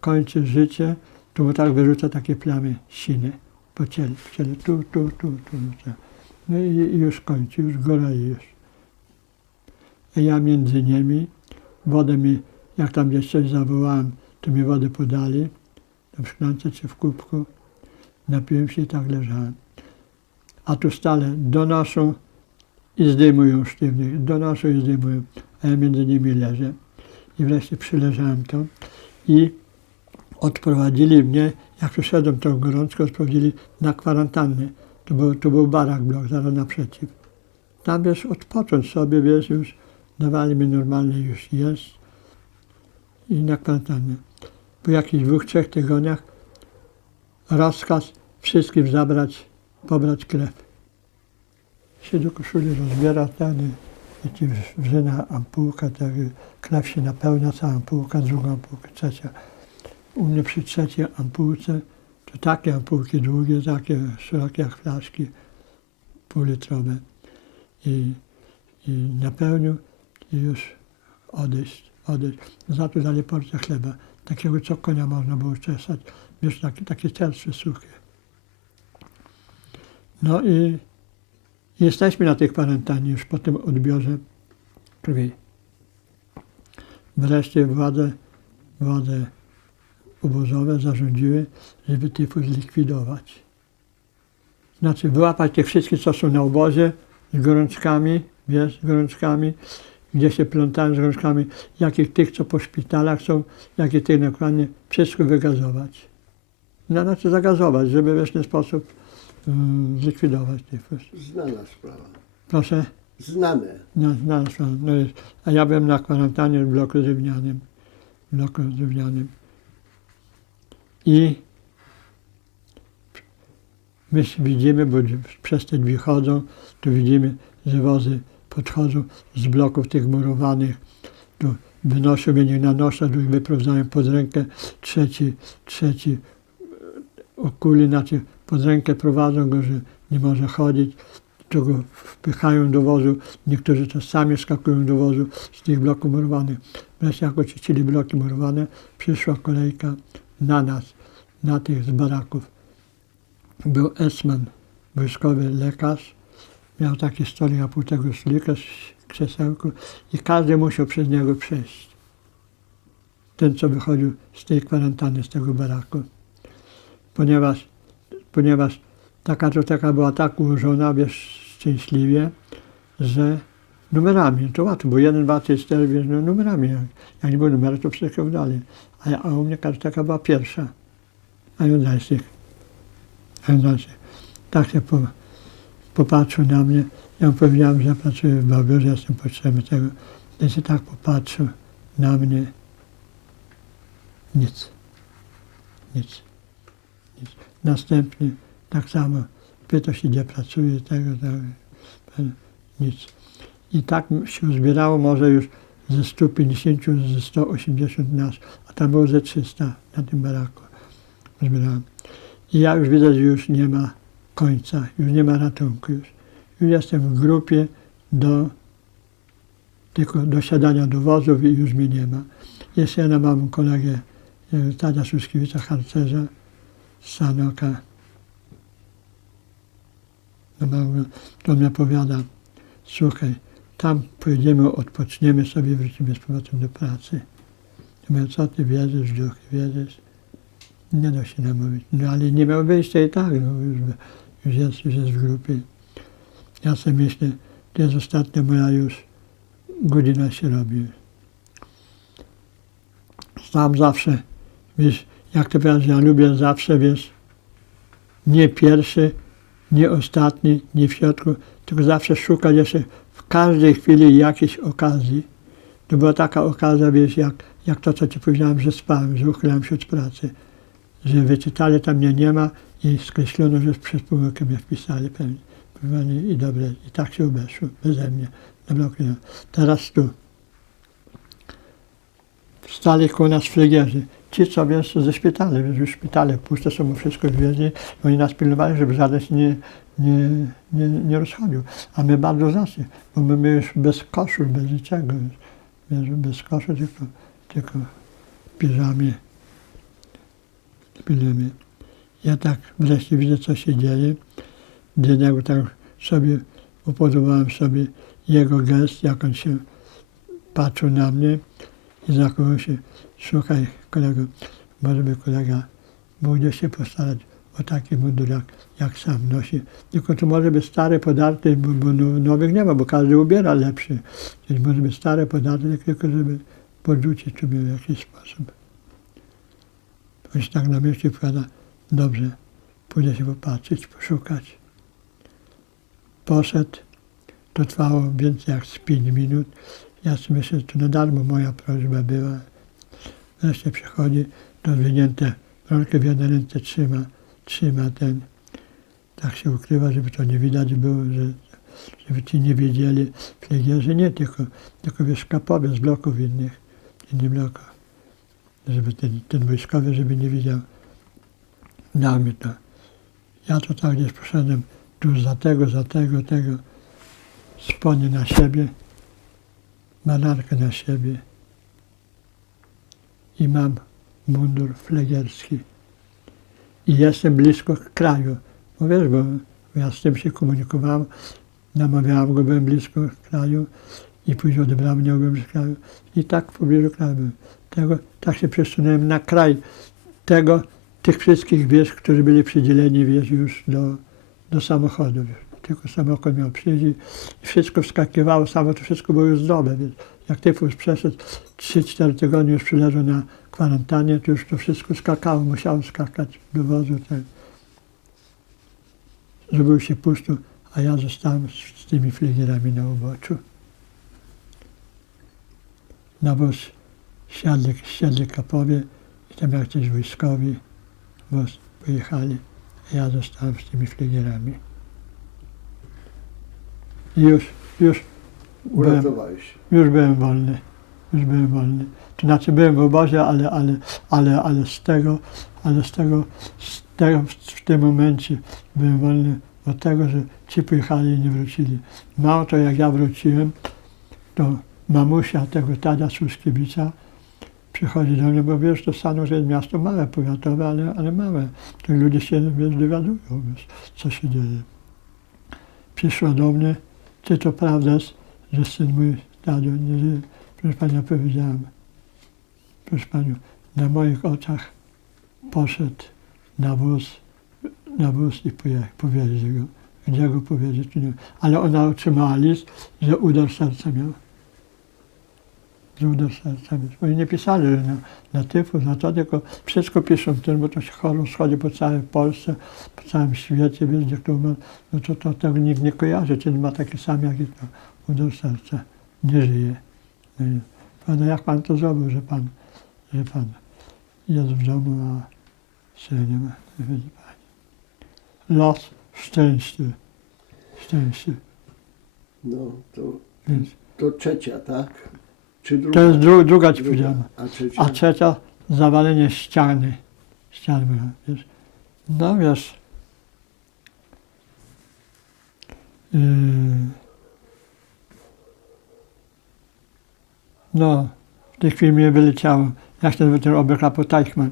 kończy życie, to mu tak wyrzuca takie plamy sine po ciele, tu. No i już kończy, już goleje już. A ja między nimi, wodę mi, jak tam gdzieś coś zawołałem, to mi wodę podali, w szklance czy w kubku. Napiłem się i tak leżałem. A tu stale donoszą i zdejmują sztywnych, donoszą i zdejmują, a ja między nimi leżę. I wreszcie przyleżałem tam i odprowadzili mnie, jak przyszedłem tą gorączką, odprowadzili na kwarantannę. To był barak blok, zaraz naprzeciw. Tam wiesz, odpocząć sobie, wiesz, już dawali mi normalnie już jest i na kwarantannę. Po jakichś 2-3 tygodniach rozkaz wszystkim pobrać krew. Się do koszuli rozbiera ten i ci wrzyna ampułka, tak, krew się napełnia, cała ampułka, druga ampułka, trzecia. U mnie przy 3 ampułce to takie ampułki długie, takie szerokie jak flaszki półlitrowe. I napełnił i już odejść. Za to dali porcję chleba, takiego co konia można było czesać, wiesz, takie cielsze, suche. No i jesteśmy na tej kwarantannie już po tym odbiorze krwi. Wreszcie władze obozowe zarządziły, żeby tyfus zlikwidować. Znaczy wyłapać tych wszystkich, co są na obozie z gorączkami, wiesz, gdzie się plątają z gorączkami, jakich tych, co po szpitalach są, jakich tych dokładnie, wszystko wygazować. No, znaczy zagazować, żeby w ten sposób zlikwidować tyfus. Znana sprawa. Proszę? Znane. No jest. A ja byłem na kwarantannie w bloku drewnianym. I my widzimy, bo przez te drzwi chodzą, to widzimy, że wozy podchodzą z bloków tych murowanych, tu wynoszą mnie na nosa, tu wyprowadzają pod rękę, trzeci okuli, znaczy pod rękę prowadzą go, że nie może chodzić, to go wpychają do wozu, niektórzy to sami skakują do wozu z tych bloków murowanych. Wreszcie jak oczyścili bloki murowane, przyszła kolejka na nas, na tych z baraków. Był esman, wojskowy lekarz, miał taki stolik, a pół tego stolika z krzesełku i każdy musiał przez niego przejść. Ten, co wychodził z tej kwarantanny, z tego baraku. Ponieważ ta kartoteka była tak ułożona, wiesz, szczęśliwie, że numerami, to łatwo, bo 1, 2, 3, 4, wiesz, no numerami. Jak nie było numeru, to przeszedł dalej. A u mnie kartoteka była pierwsza, a ja dalszych. Tak się popatrzył na mnie. Ja mu powiedziałem, że ja pracuję w Babiurze, jestem potrzebny tego. I się tak popatrzył na mnie. Nic. Następnie tak samo pytał się, gdzie pracuję, tego. Nic. I tak się uzbierało może już ze 150, ze 180 nas, a tam było ze 300 na tym baraku. Uzbierałem. I ja już widzę, że już nie ma końca, już nie ma ratunku. Już jestem w grupie tylko do siadania do wozów i już mnie nie ma. Jeszcze ja mam kolegę Tadia Suskiewicza, harcerza z Sanoka. To mnie powiada, słuchaj, tam pojedziemy, odpoczniemy sobie, wrócimy z powrotem do pracy. Ja mówię, co ty wierzysz, duchy, wierzysz? Nie da się namówić. No ale nie miał wyjścia i tak, no, już jest w grupie. Ja sobie myślę, to jest ostatnia moja już godzina się robi. Sam zawsze, wiesz, jak to powiesz, ja lubię zawsze, wiesz, nie pierwszy, nie ostatni, nie w środku, tylko zawsze szukać jeszcze w każdej chwili jakiejś okazji. To była taka okazja, wiesz, jak to, co ci powiedziałem, że spałem, że uchylam się od pracy. Że wyczytali, tam mnie nie ma i skreślono, że przez pomyłkę mnie wpisali pewnie. I dobre, i tak się obeszło, beze mnie. Teraz tu. Stali koło nas flygierzy. Ci, co wiesz, ze szpitali, wiesz, już szpitale puste są, wszystko wieźli. Oni nas pilnowali, żeby żaden się nie rozchodził. A my bardzo znacznie, bo my już bez koszul, bez niczego. Wiesz, bez koszul, tylko w piżamie. Ja tak wreszcie widzę, co się dzieje. Jednego tak sobie upodobałem sobie jego gest, jak on się patrzył na mnie i zachował się, słuchaj kolego, może by kolega mógł gdzieś się postarać o taki mundur, jak sam nosi. Tylko to może być stary, podarty, bo nowych nie ma, bo każdy ubiera lepszy. Czyli może być stare, podarte, tylko żeby podrzucić sobie w jakiś sposób. On się tak na myśli powiada, dobrze, pójdę się popatrzeć, poszukać. Poszedł, to trwało więcej jak z 5 minut. Ja sobie myślę, że to na darmo moja prośba była. Wreszcie przychodzi, rozwinięte rolkę w jednej ręce trzyma ten. Tak się ukrywa, żeby to nie widać było, żeby ci nie wiedzieli flygierzy, nie tylko wiesz, kapowie z bloków innych bloków. Żeby ten wojskowy, żeby nie widział, dał mi to. Ja to tak gdzieś poszedłem tuż za tego, spodnie na siebie, marynarkę na siebie i mam mundur flygierski. I jestem blisko kraju, bo wiesz, bo ja z tym się komunikowałem, namawiałem go, byłem blisko kraju i później odebrał mnie, byłem z kraju i tak w pobliżu kraju byłem. Tak się przesunąłem na kraj tych wszystkich, wiesz, którzy byli przydzieleni, wiesz, już do samochodu, wiesz. Tylko samochód miał przyjść i wszystko wskakiwało, samo to wszystko było już zdrowe, wiesz. Jak tyfus przeszedł, 3-4 tygodnie już przyleżał na kwarantannie, to już to wszystko skakało, musiało skakać do wozu. Zrobił się pusto, a ja zostałem z tymi fligierami na uboczu. Na wóz siadli kapowie i tam jacyś wojskowi wóz pojechali, a ja zostałem z tymi fligierami. I już Uratowałeś się. już byłem wolny. Już byłem wolny. To znaczy byłem w obozie, ale w tym momencie byłem wolny od tego, że ci pojechali i nie wrócili. Mało to jak ja wróciłem, to mamusia tego Tadia Suskiewicza przychodzi do mnie, bo wiesz, to Stanów jest miasto małe, powiatowe, ale małe. To ludzie się wiesz, dowiadują, wiesz, co się dzieje. Przyszła do mnie, czy to prawda jest, że syn mój Tadio nie żyje? Proszę Pani, ja powiedziałem, proszę Panią, na moich oczach poszedł na wóz i powieźli go. Gdzie go powiedzieć? Nie. Ale ona otrzymała list, że udar serca miał. Że udar serca miał. Oni nie pisali że na tyfus, na to, tylko wszystko piszą w tym, bo to się chorą schodzi po całej Polsce, po całym świecie, wiesz, gdzie kto ma, no to tego nikt nie kojarzy, czy ma taki sam jak i to. Udar serca. Nie żyje. Pana, jak Pan to zrobił, że Pan jest w domu, a syna nie ma? Widzi Pani. Los, szczęście. No, Więc to trzecia, tak? Czy druga? to jest druga ci powiedziałem. A trzecia? A trzecia, zawalenie ściany. Ściany była, wiesz. No wiesz. No, w tej chwili mi wyleciało. Jak się nazywa ten oberkapo Teichmann.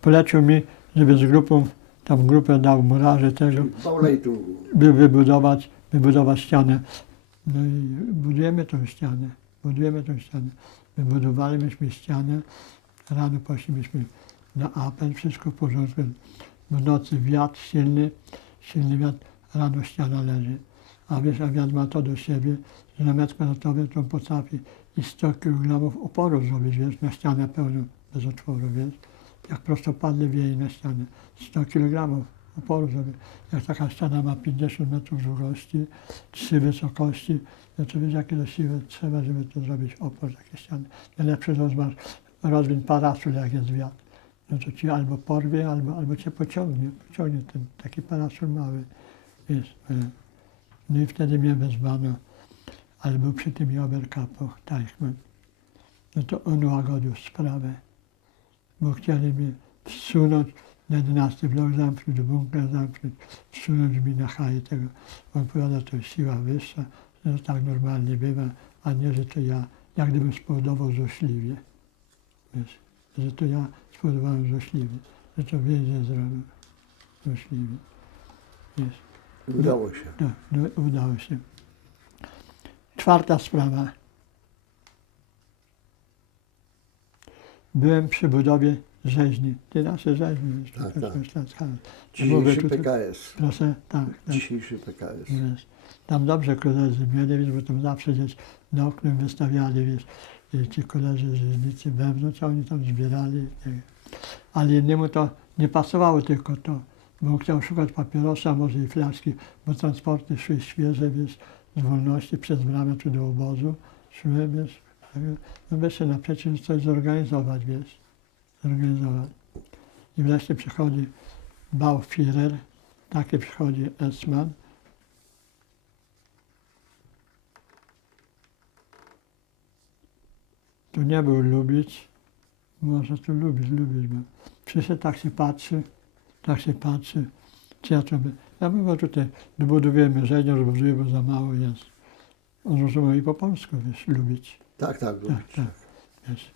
Polecił mi, żeby z grupą, tam grupę dał murarzy tego, Baulejtungu. by wybudować ścianę. No i budujemy tą ścianę. Wybudowaliśmy ścianę. Rano poszliśmy na apel, wszystko w porządku. W nocy wiatr silny wiatr, rano ściana leży. A wiesz, a wiatr ma to do siebie, że namiot kwadratowy to potrafi i 100 kg oporu zrobić, wiesz, na ścianę pełną bez otworu, wiesz. Jak prostopadle wieje na ścianę, 100 kg oporu zrobić. Jak taka ściana ma 50 metrów długości, 3 wysokości, no to wiesz, jakie siły trzeba, żeby to zrobić opór takiej ściany. Najlepszy rozwin parasol, jak jest wiatr. No to ci albo porwie, albo cię pociągnie ten taki parasol mały, wiesz. No i wtedy mnie wezwano, ale był przy tym Oberkapo Teichmann. No to on łagodził sprawę, bo chcieli mnie wsunąć na 11 blok, zamknąć, do bunkra zamknąć, wsunąć mi na haj tego. On powiada, to jest siła wyższa, że tak normalnie bywa, a nie, że to ja, jak gdybym spowodował złośliwie. Wiesz, że to ja spowodowałem złośliwie, że to więzień zrobił złośliwie. Wiesz. Udało się. No, udało się. Czwarta sprawa. Byłem przy budowie rzeźni. Ty nasze rzeźni. Tak. Dzisiejszy PKS. Proszę, tak. Dzisiejszy PKS. Wiesz, tam dobrze koledzy mieli, wiesz, bo tam zawsze gdzieś na oknem wystawiali, wiesz, i ci koledzy rzeźnicy wewnątrz, a oni tam zbierali. Ale jednemu to nie pasowało tylko to, bo chciał szukać papierosa, może i flaszki, bo transporty szły świeże, wiesz, z wolności przez bramę tu do obozu. Szły, wiesz, no wyszedł naprzeciw coś zorganizować, wiesz, I wreszcie przychodzi Bauführer, taki przychodzi Esman. Tu nie był Lubicz, może tu Lubicz był. Przyszedł, tak się patrzy, czy ja to by... Ja mówię, tutaj dobudujemy rzeźnię, rozbuduję, bo za mało jest. On rozumiał i po polsku, wiesz, Lubicz. Tak, Lubicz. Tak, wiesz,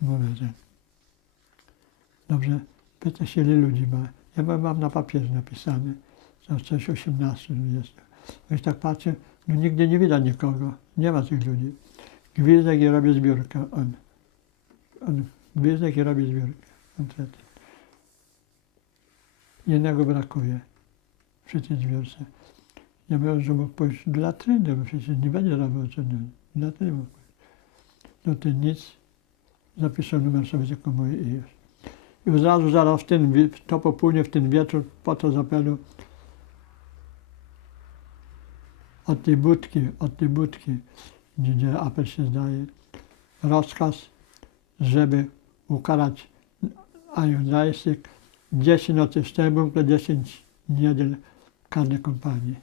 mówię, że... Dobrze, pyta się, ile ludzi ma. Ja mam na papierze napisane, że coś 18, 20. Więc tak patrzę, no nigdzie nie widać nikogo, nie ma tych ludzi. Gwizdek i robię zbiórkę, on gwizdek i robi zbiórkę, Jednego brakuje przy tej zbiórce. Ja mówię, że mógł pójść do latryny, bo przecież nie będzie robił do latryny mógł pójść. No to nic, zapisał numer sobie tylko mój i już. I od razu zaraz to popłynie w ten wieczór, po to zapelu od tej budki, gdzie apel się zdaje, rozkaz, żeby ukarać Ajudajsik 10 nocy w Stębunkę, 10 niedziel karnej kompanii.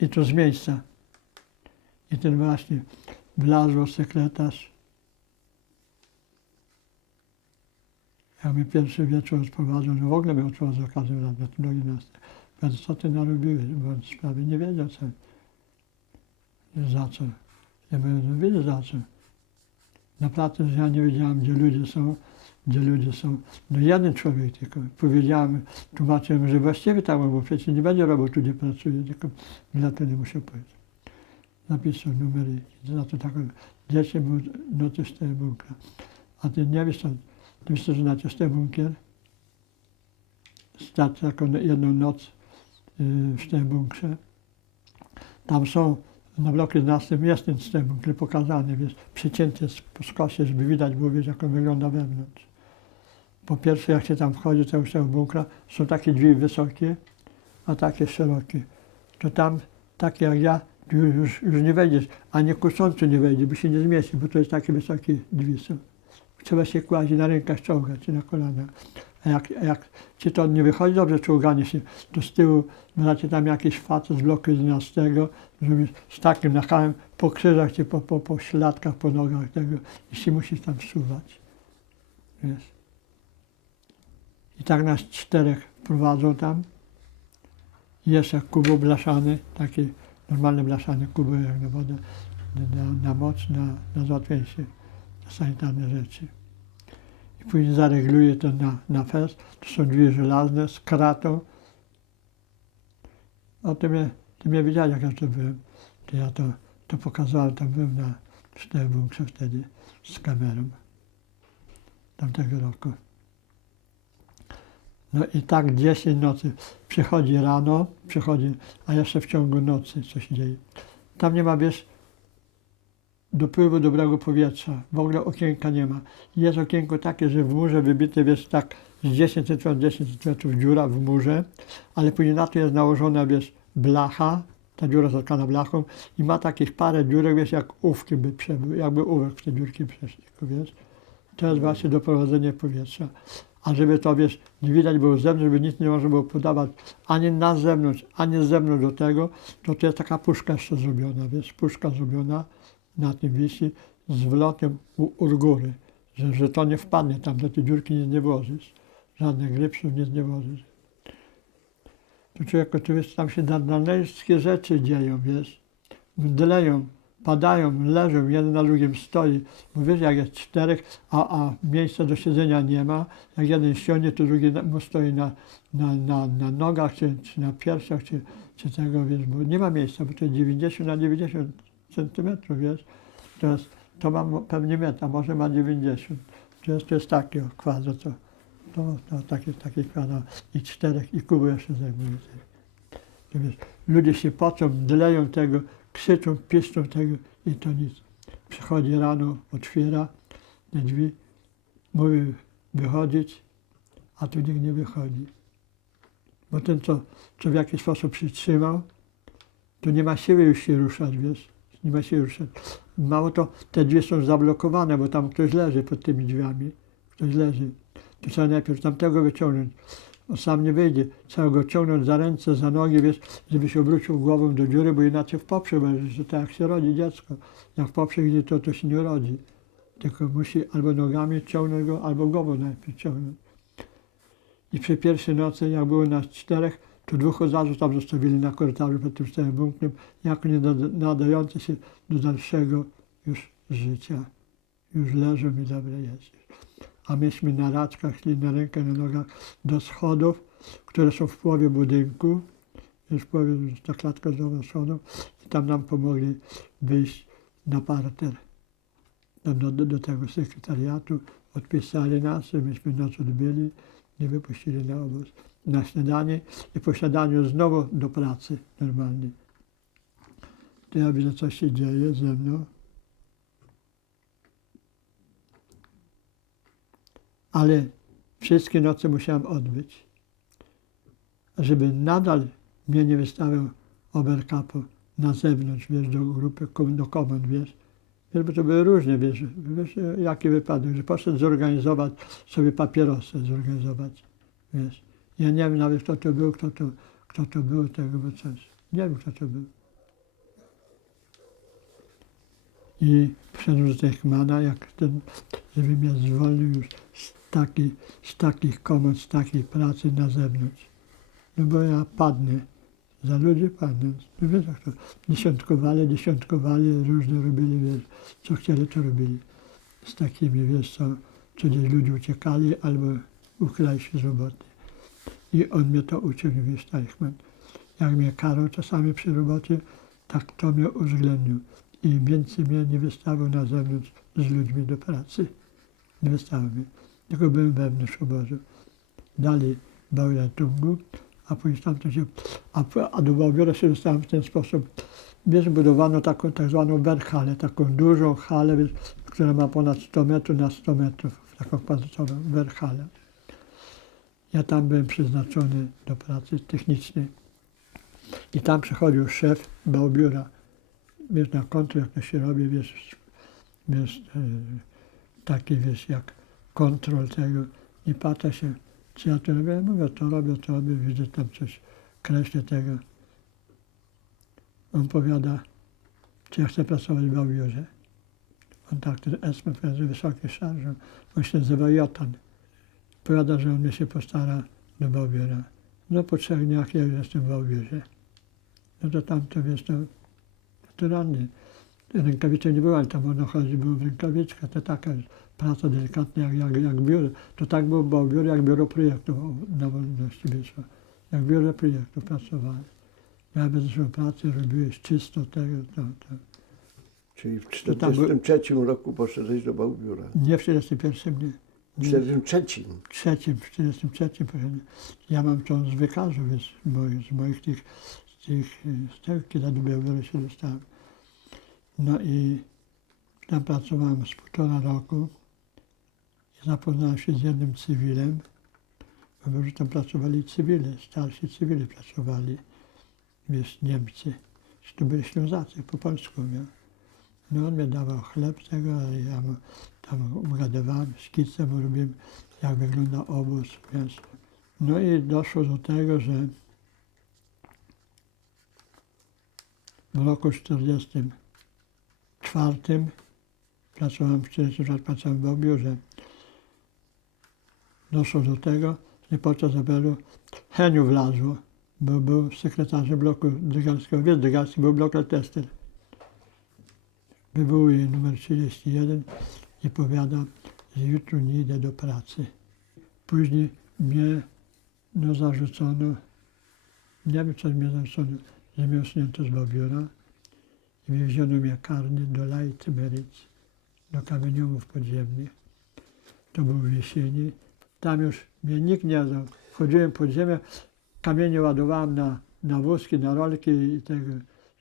I to z miejsca. I ten właśnie Wlazło sekretarz. Jak mnie pierwszy wieczór odprowadzał, no w ogóle mnie odprowadzał za każdym razem na tym drugim miastem. Powiedział, co ty narobiłeś, bo on sprawie nie wiedział co. Za co. Ja mówię, no widzę za co. Naprawdę, że ja nie wiedziałem, gdzie ludzie są. No jeden człowiek tylko. Powiedziałem, tłumaczyłem, że właściwie tak, bo przecież nie będzie robił tu, gdzie pracuje, tylko dlatego nie musiał powiedzieć. Napisał numery, za to tak, 10 nocy z tego bunkra. A ty nie wiesz, że znacie z tego bunkier? Stać taką jedną noc w tym bunkrze. Tam są, na bloku 11 jest ten z tym bunkier pokazany, wiesz, przycięty po skosie, żeby widać było, wiesz, jak on wygląda wewnątrz. Po pierwsze, jak się tam wchodzi do tego bunkra, są takie drzwi wysokie, a takie szerokie. To tam, takie jak ja, już nie wejdziesz, ani kuszący nie wejdzie, bo się nie zmieści, bo to jest takie wysokie drzwi są. Trzeba się kłaść na rękach czołgać, czy na kolanach. A jak ci to nie wychodzi dobrze, czołganie się, to z tyłu macie tam jakiś facet z bloku 11, żeby z takim nachałem po krzyżach, czy po śladkach, po nogach tego i się musisz tam wsuwać. Wiesz. I tak nas 4 prowadzą tam. Jest jak kubeł blaszany, taki normalny blaszany kubeł jak na wodę, na moc, na załatwienie się, na sanitarne rzeczy. I później zaregluje to na fest. To są drzwi żelazne z kratą. O ty mnie widziałeś, jak ja to byłem. To ja to pokazałem, tam byłem na 4 bunkrze wtedy z kamerą tamtego roku. No i tak 10 nocy. Przychodzi rano, a jeszcze w ciągu nocy co się dzieje. Tam nie ma, wiesz, dopływu dobrego powietrza. W ogóle okienka nie ma. Jest okienko takie, że w murze wybite, wiesz, tak z 10 cm dziura w murze, ale później na to jest nałożona, wiesz, blacha, ta dziura zatkana blachą i ma takich parę dziurek, wiesz, jak ówki by przebył, jakby ołówek w te dziurki przeszli, wiesz. To jest właśnie doprowadzenie powietrza. A żeby to, wiesz, nie widać było z zewnątrz, żeby nic nie można było podawać ani na zewnątrz, ani z zewnątrz do tego, to jest taka puszka jeszcze zrobiona, wiesz, puszka zrobiona, na tym wisi, z wlotem u góry, że to nie wpadnie tam, do tej dziurki nic nie włożysz, żadnych grypsów nic nie włożysz. To człowieku, tu wiesz, tam się nadnaleckie rzeczy dzieją, wiesz, mdleją, padają, leżą, jeden na drugim stoi, bo wiesz, jak jest 4, a miejsca do siedzenia nie ma, jak jeden siądzie, to drugi mu stoi na nogach, czy na piersiach, czy tego, wiesz, bo nie ma miejsca, bo to jest 90 na 90 centymetrów, wiesz, to ma pewnie metr, a może ma 90, to jest takie kwadrat, to takie kwadrat i 4, i kubu jeszcze zajmuje. Wiesz, ludzie się pocą, mdleją tego, krzyczą, piszczą tego i to nic. Przychodzi rano, otwiera te drzwi, mówi wychodzić, a tu nikt nie wychodzi. Bo ten, co w jakiś sposób przytrzymał, to nie ma siły już się ruszać, wiesz, nie ma siły ruszać. Mało to, te drzwi są zablokowane, bo tam ktoś leży pod tymi drzwiami, ktoś leży. To trzeba najpierw tamtego wyciągnąć. On sam nie wyjdzie, trzeba go ciągnąć za ręce, za nogi, wiesz, żeby się obrócił głową do dziury, bo inaczej w poprzek będzie, że tak jak się rodzi dziecko. Jak w poprzek idzie, to się nie rodzi. Tylko musi albo nogami ciągnąć go, albo głową najpierw ciągnąć. I przy pierwszej nocy, jak było nas 4, to 2 od razu tam zostawili na korytarzu przed tym stałym bunkrem, jako nie nadające się do dalszego już życia. Już leżą i dobre jest. A myśmy na raczkach szli na rękę, na nogach do schodów, które są w połowie budynku. Jest w połowie ta klatka z schodów i tam nam pomogli wyjść na parter. Tam do tego sekretariatu odpisali nas, myśmy noc odbyli i wypuścili na obóz. Na śniadanie i po śniadaniu znowu do pracy normalnie. To ja widzę, co się dzieje ze mną. Ale wszystkie noce musiałem odbyć. Żeby nadal mnie nie wystawiał Oberkapo na zewnątrz, wiesz, do grupy, do komend, wiesz. Wiesz, bo to były różne, wiesz, jaki wypadek, że poszedł zorganizować sobie papierosy, wiesz. Ja nie wiem nawet, kto to był, kto to był, tego, bo coś. Nie wiem, kto to był. I wszedłem do Techmana, jak ten, żeby mnie zwolnił już z takich komod, z takiej pracy na zewnątrz. No bo ja padnę, za ludzi padnę. No wiesz jak to, dziesiątkowali, różne robili, wiesz, co chcieli, to robili. Z takimi, wiesz, co gdzieś ludzie uciekali albo uchylali się z roboty. I on mnie to uczył, wiesz, Teichmann. Jak mnie karał czasami przy robocie, tak to mnie uwzględnił. I więcej mnie nie wystawił na zewnątrz z ludźmi do pracy. Nie wystawił mnie. Tylko byłem wewnątrz obozu. Dalej Bauletungu, a później stamtąd się, a do Bałbiora się dostałem w ten sposób. Wiesz, budowano taką tak zwaną werkhalę, taką dużą halę, wiesz, która ma ponad 100 metrów na 100 metrów, taką kwadratową werkhalę. Ja tam byłem przeznaczony do pracy technicznej. I tam przychodził szef Bałbiura. Wiesz, na kontr, jak to się robi, wiesz, taki, wiesz, jak kontrol tego. I pyta się, czy ja to robię? Ja mówię, to robię, widzę tam coś, kreślę tego. On powiada, czy ja chcę pracować w Bałbiurze. On tak, ten Esmer, wysoki szarż, on się nazywa Jotan. Powiada, że on mnie się postara do Bałbiura. No po 3 dniach ja już jestem w Bałbiurze. No to tam to, wiesz, to ranny. Rękawice nie było, ale tam ono chodzi, było w rękawiczkach, to taka praca delikatna jak biuro. To tak było w Bałbiurze, jak biuro projektów na wolności wyszło. Jak biuro projektów pracowałem. Ja bez pracy robiłeś czysto tego, to. Czyli w 1943 roku poszedłeś do Bałbiura. Nie w 1941, nie. W 1943. W 1943 poszedłem. Ja mam to z wykazu, wiesz, z moich tych, z tego, kiedy do Bałbiura się dostałem. No i tam pracowałem z 1,5 roku i zapoznałem się z jednym cywilem, bo że tam pracowali cywile, starsi cywile pracowali, wiesz, Niemcy, to byli Ślązacy, po polsku, nie? No on mi dawał chleb z tego, ale ja mu tam ugadywałem, szkice mu robiłem, jak wygląda obóz, wiesz. No i doszło do tego, że w roku 1944 pracowałem w 1944 pracowałem w Bałbiurze. Doszło do tego, że podczas apelu Heniu wlazło, bo był sekretarzem bloku Drygalskiego. Wiesz, Drygalski był blok Tester. Wywołuje numer 31 i powiada, że jutro nie idę do pracy. Później mnie zarzucono, nie wiem co mnie zarzucono, że mnie usunięto z Bałbiura i wieziono mnie karnie do Leitmeritz, do kamieniołomów podziemnych. To był w jesieni. Tam już mnie nikt nie znał. Wchodziłem pod ziemię, kamienie ładowałem na wózki, na rolki i tego.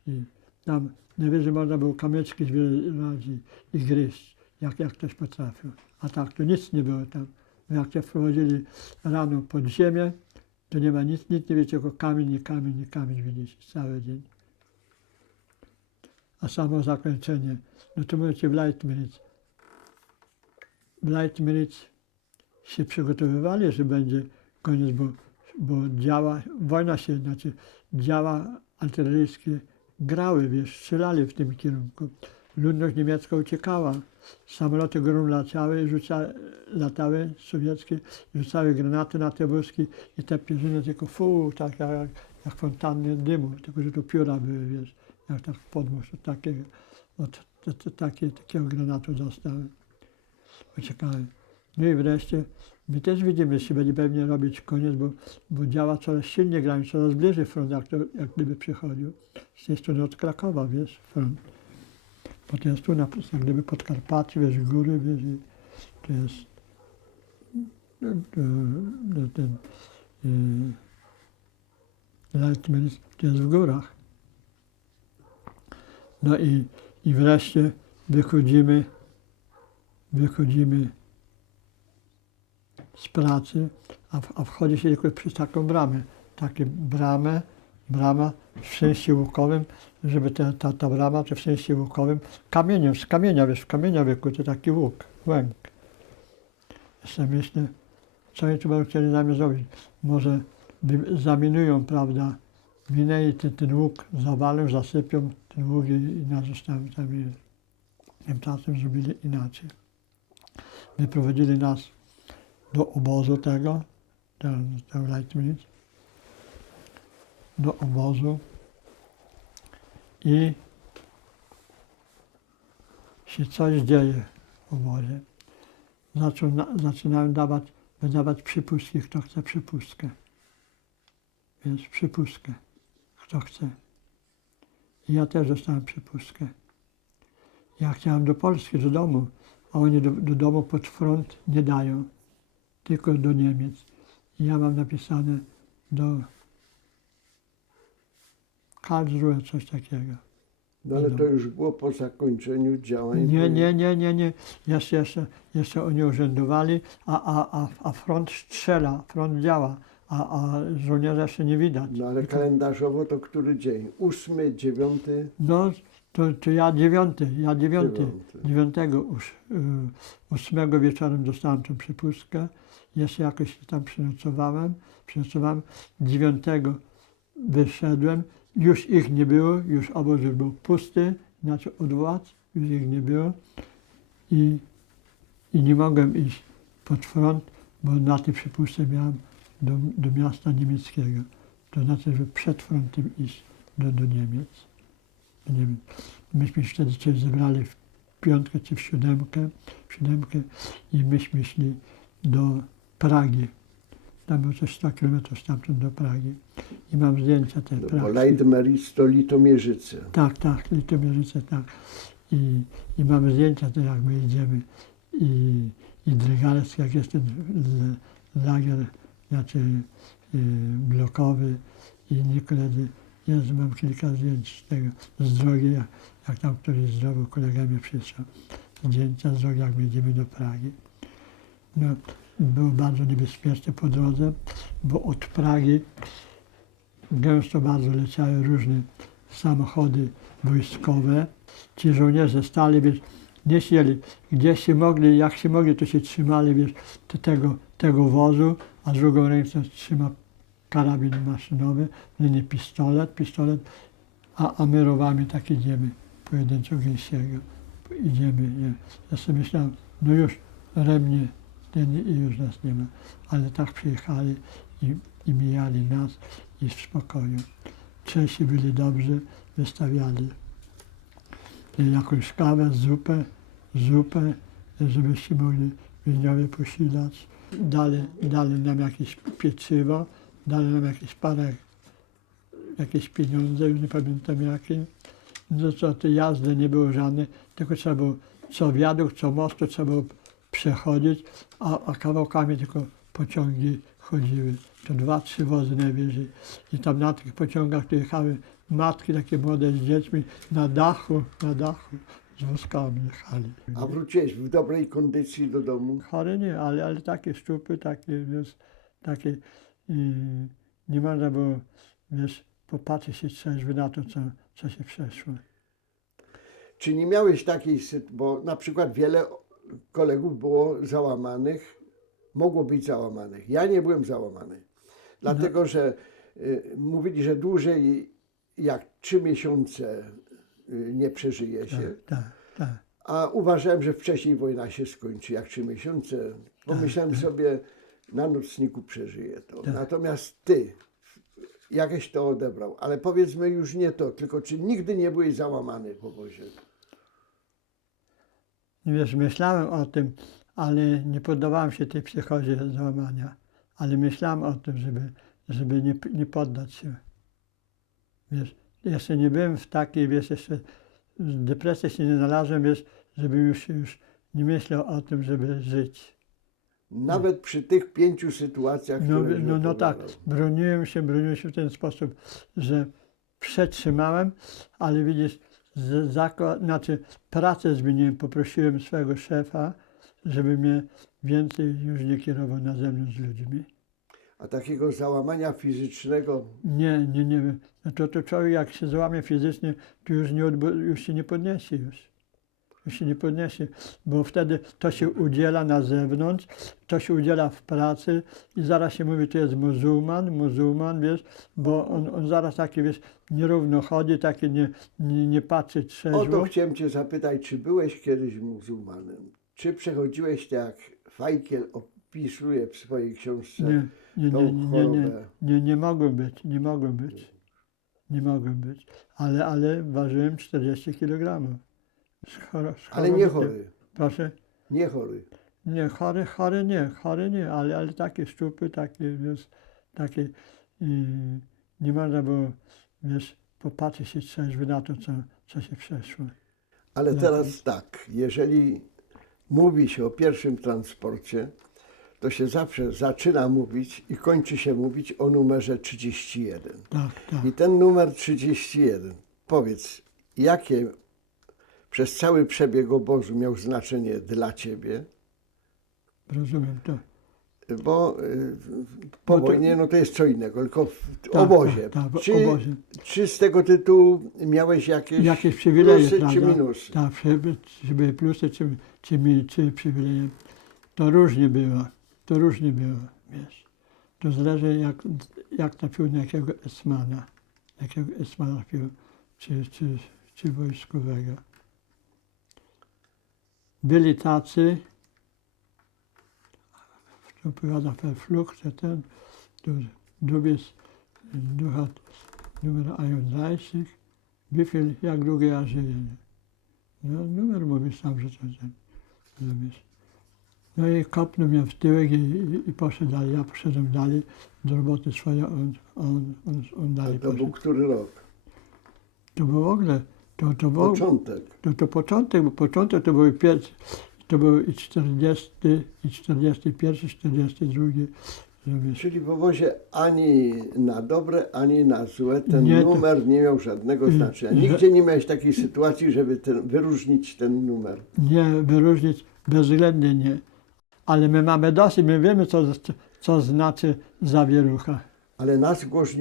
I tam najwyżej można było kamyczki zbierać i gryźć, jak ktoś potrafił. A tak to nic nie było tam. Jak cię wprowadzili rano pod ziemię, to nie ma nic nie wiecie, tylko kamień widzicie cały dzień. A samo zakończenie, no to mówicie w Leitmeritz. W Leitmeritz się przygotowywali, że będzie koniec, bo wojna się, znaczy działa artyleryjskie grały, wiesz, strzelali w tym kierunku. Ludność niemiecka uciekała. Samoloty górą latały sowieckie, rzucały granaty na te wózki i te pierzyny tylko tak jak fontanny dymu, tylko że to pióra były, wiesz, jak tak podmuch, takiego granatu dostałem. Uciekałem. No i wreszcie my też widzimy, że się będzie pewnie robić koniec, bo działa coraz silniej, grają coraz bliżej front, jak gdyby przychodził. Z tej strony od Krakowa, wiesz, front. Bo to jest tu jak gdyby Podkarpacie, wiesz, góry, wiesz, i to jest ten Leitmeritz, to jest w górach. No i wreszcie wychodzimy z pracy, a wchodzi się tylko przez taką bramę. Takie brama w szczęście łukowym, żeby ta brama, to w szczęście łukowym, kamieniem, z kamienia wykuty taki łuk, łęk. Jeszcze myślę, co oni tu będą chcieli na mnie zrobić. Może zaminują, prawda, minę i ten łuk zawalą, zasypią ten łuk i nas zostawią tam. Tymczasem zrobili inaczej. Wyprowadzili nas do obozu tego, do Leitminic, do obozu i się coś dzieje w obozie. Zaczynają wydawać przypustki, kto chce przypustkę. Więc przypustkę, kto chce. I ja też dostałem przypustkę. Ja chciałem do Polski, do domu, a oni do domu pod front nie dają, tylko do Niemiec. I ja mam napisane do Karlsruhe, coś takiego. No ale to już było po zakończeniu działań. Nie. Jeszcze oni urzędowali, a front strzela, front działa, a żołnierza jeszcze nie widać. No ale kalendarzowo to który dzień? 8, 9? No, to ja 8 wieczorem dostałem tą przepustkę. Jeszcze jakoś tam przynocowałem. 9 wyszedłem. Już ich nie było, już obóz już był pusty, znaczy od władz, już ich nie było. I nie mogłem iść pod front, bo na tej przepustce miałem do miasta niemieckiego. To znaczy, żeby przed frontem iść do Niemiec. Myśmy wtedy coś zebrali w 5 czy w 7 i myśmy szli do Pragi. Tam było coś 100 km stamtąd do Pragi. I mam zdjęcia te Bo pragskie. Leitmeritz to Litomierzyce. Tak, Litomierzyce, tak. I mamy zdjęcia te, jak my idziemy. I Drygalec, jak jest ten lager, znaczy blokowy i inni koledzy. Mam kilka zdjęć z tego, z drogi, jak tam któryś z drogi kolega mnie przysłał. Zdjęcia z drogi, jak my idziemy do Pragi. No, było bardzo niebezpieczne po drodze, bo od Pragi gęsto bardzo leciały różne samochody wojskowe. Ci żołnierze stali, wiesz, nie siedzieli, gdzie się mogli, jak się mogli, to się trzymali, wiesz, tego wozu, a z drugą ręką trzyma karabin maszynowy, nie pistolet, a my rowami tak idziemy, pojedynczo gęsiego. Idziemy, nie. Ja sobie myślałem, no już remnie i już nas nie ma. Ale tak przyjechali i mijali nas i w spokoju. Czesi byli dobrzy, wystawiali jakąś kawę, zupę, żebyśmy mogli więźniowie posilać. Dali nam jakieś pieczywo, dali nam jakieś pieniądze, już nie pamiętam jakie. No co, to jazdy nie było żadnej, tylko trzeba było co wiadukt, co mostu trzeba było przechodzić, a kawałkami tylko pociągi chodziły. To 2-3 wozy najwyżej. I tam na tych pociągach to jechały matki takie młode z dziećmi na dachu z wózkami jechali. A wróciłeś w dobrej kondycji do domu? Chory nie, ale takie szczupy, takie nie można było, wiesz, popatrzeć się trzeźwy na to, co się przeszło. Czy nie miałeś takiej sytuacji, bo na przykład wiele kolegów było załamanych, mogło być załamanych. Ja nie byłem załamany, dlatego że mówili, że dłużej jak 3 miesiące nie przeżyje się. Tak. A uważałem, że wcześniej wojna się skończy, jak 3 miesiące. Pomyślałem sobie, na nocniku przeżyję to. Natomiast ty jakieś to odebrał. Ale powiedzmy już nie to, tylko czy nigdy nie byłeś załamany w obozie? Wiesz, myślałem o tym, ale nie poddawałem się tej psychozie załamania. Ale myślałem o tym, żeby nie poddać się. Wiesz, jeszcze nie byłem w takiej, wiesz, jeszcze w depresji się nie znalazłem, wiesz, żebym już nie myślał o tym, żeby żyć. Nawet przy tych 5 sytuacjach, które No tak, broniłem się w ten sposób, że przetrzymałem, ale widzisz, pracę zmieniłem, poprosiłem swojego szefa, żeby mnie więcej już nie kierował na zewnątrz z ludźmi. A takiego załamania fizycznego, Nie. No to człowiek jak się załamie fizycznie, to już się nie podniesie już się nie podniesie, bo wtedy to się udziela na zewnątrz, to się udziela w pracy i zaraz się mówi, to jest muzułman, wiesz, bo on zaraz taki, wiesz, nierówno chodzi, taki nie patrzy o trzeźwo. to chciałem cię zapytać, czy byłeś kiedyś muzułmanem? Czy przechodziłeś tak jak Fajkiel opisuje w swojej książce tą chorobę? Nie mogłem być, ale ważyłem 40 kg. Ale nie chory, Proszę? nie chory. Nie, chory nie, ale takie szczupy, takie, wiesz, takie, nie można było, wiesz, popatrzeć się trzeźwy na to, co się przeszło. Ale teraz tak, jeżeli mówi się o pierwszym transporcie, to się zawsze zaczyna mówić i kończy się mówić o numerze 31. Tak. I ten numer 31, powiedz, jakie przez cały przebieg obozu miał znaczenie dla ciebie? Rozumiem to. Bo po No to- wojnie no to jest co innego, tylko w Tak, obozie. tak, w Czy, obozie. czy z tego tytułu miałeś Jakieś przywileje, plusy prawda? czy minusy? Tak, czy były plusy, czy przywileje. To różnie było, wiesz. To zależy jak trafił na jakiego esmana trafił, czy wojskowego. Byli tacy, to opowiada Verflucht, du bist, du hat numer 31, jak długo ja żyję. No, numer mówi sam, że to ten, rozumiesz. No i kopnął mnie w tyłek i poszedł dalej. Ja poszedłem dalej do roboty swojej, on dalej To był poszedł. który rok? To było w ogóle, to było, Początek. to początek, bo początek to był to był i 40, i 41, 42, rozumiesz. Czyli w obozie ani na dobre, ani na złe ten Nie, to- numer nie miał żadnego znaczenia. Nigdzie nie miałeś takiej sytuacji, żeby wyróżnić ten numer. Nie wyróżnić, bezwzględnie nie. Ale my mamy dosyć, my wiemy, co znaczy zawierucha. Ale nasz głos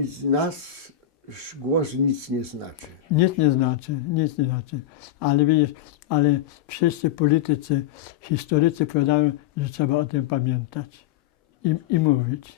nic nie znaczy. Nic nie znaczy. Ale widzisz, ale wszyscy politycy, historycy powiadają, że trzeba o tym pamiętać i mówić.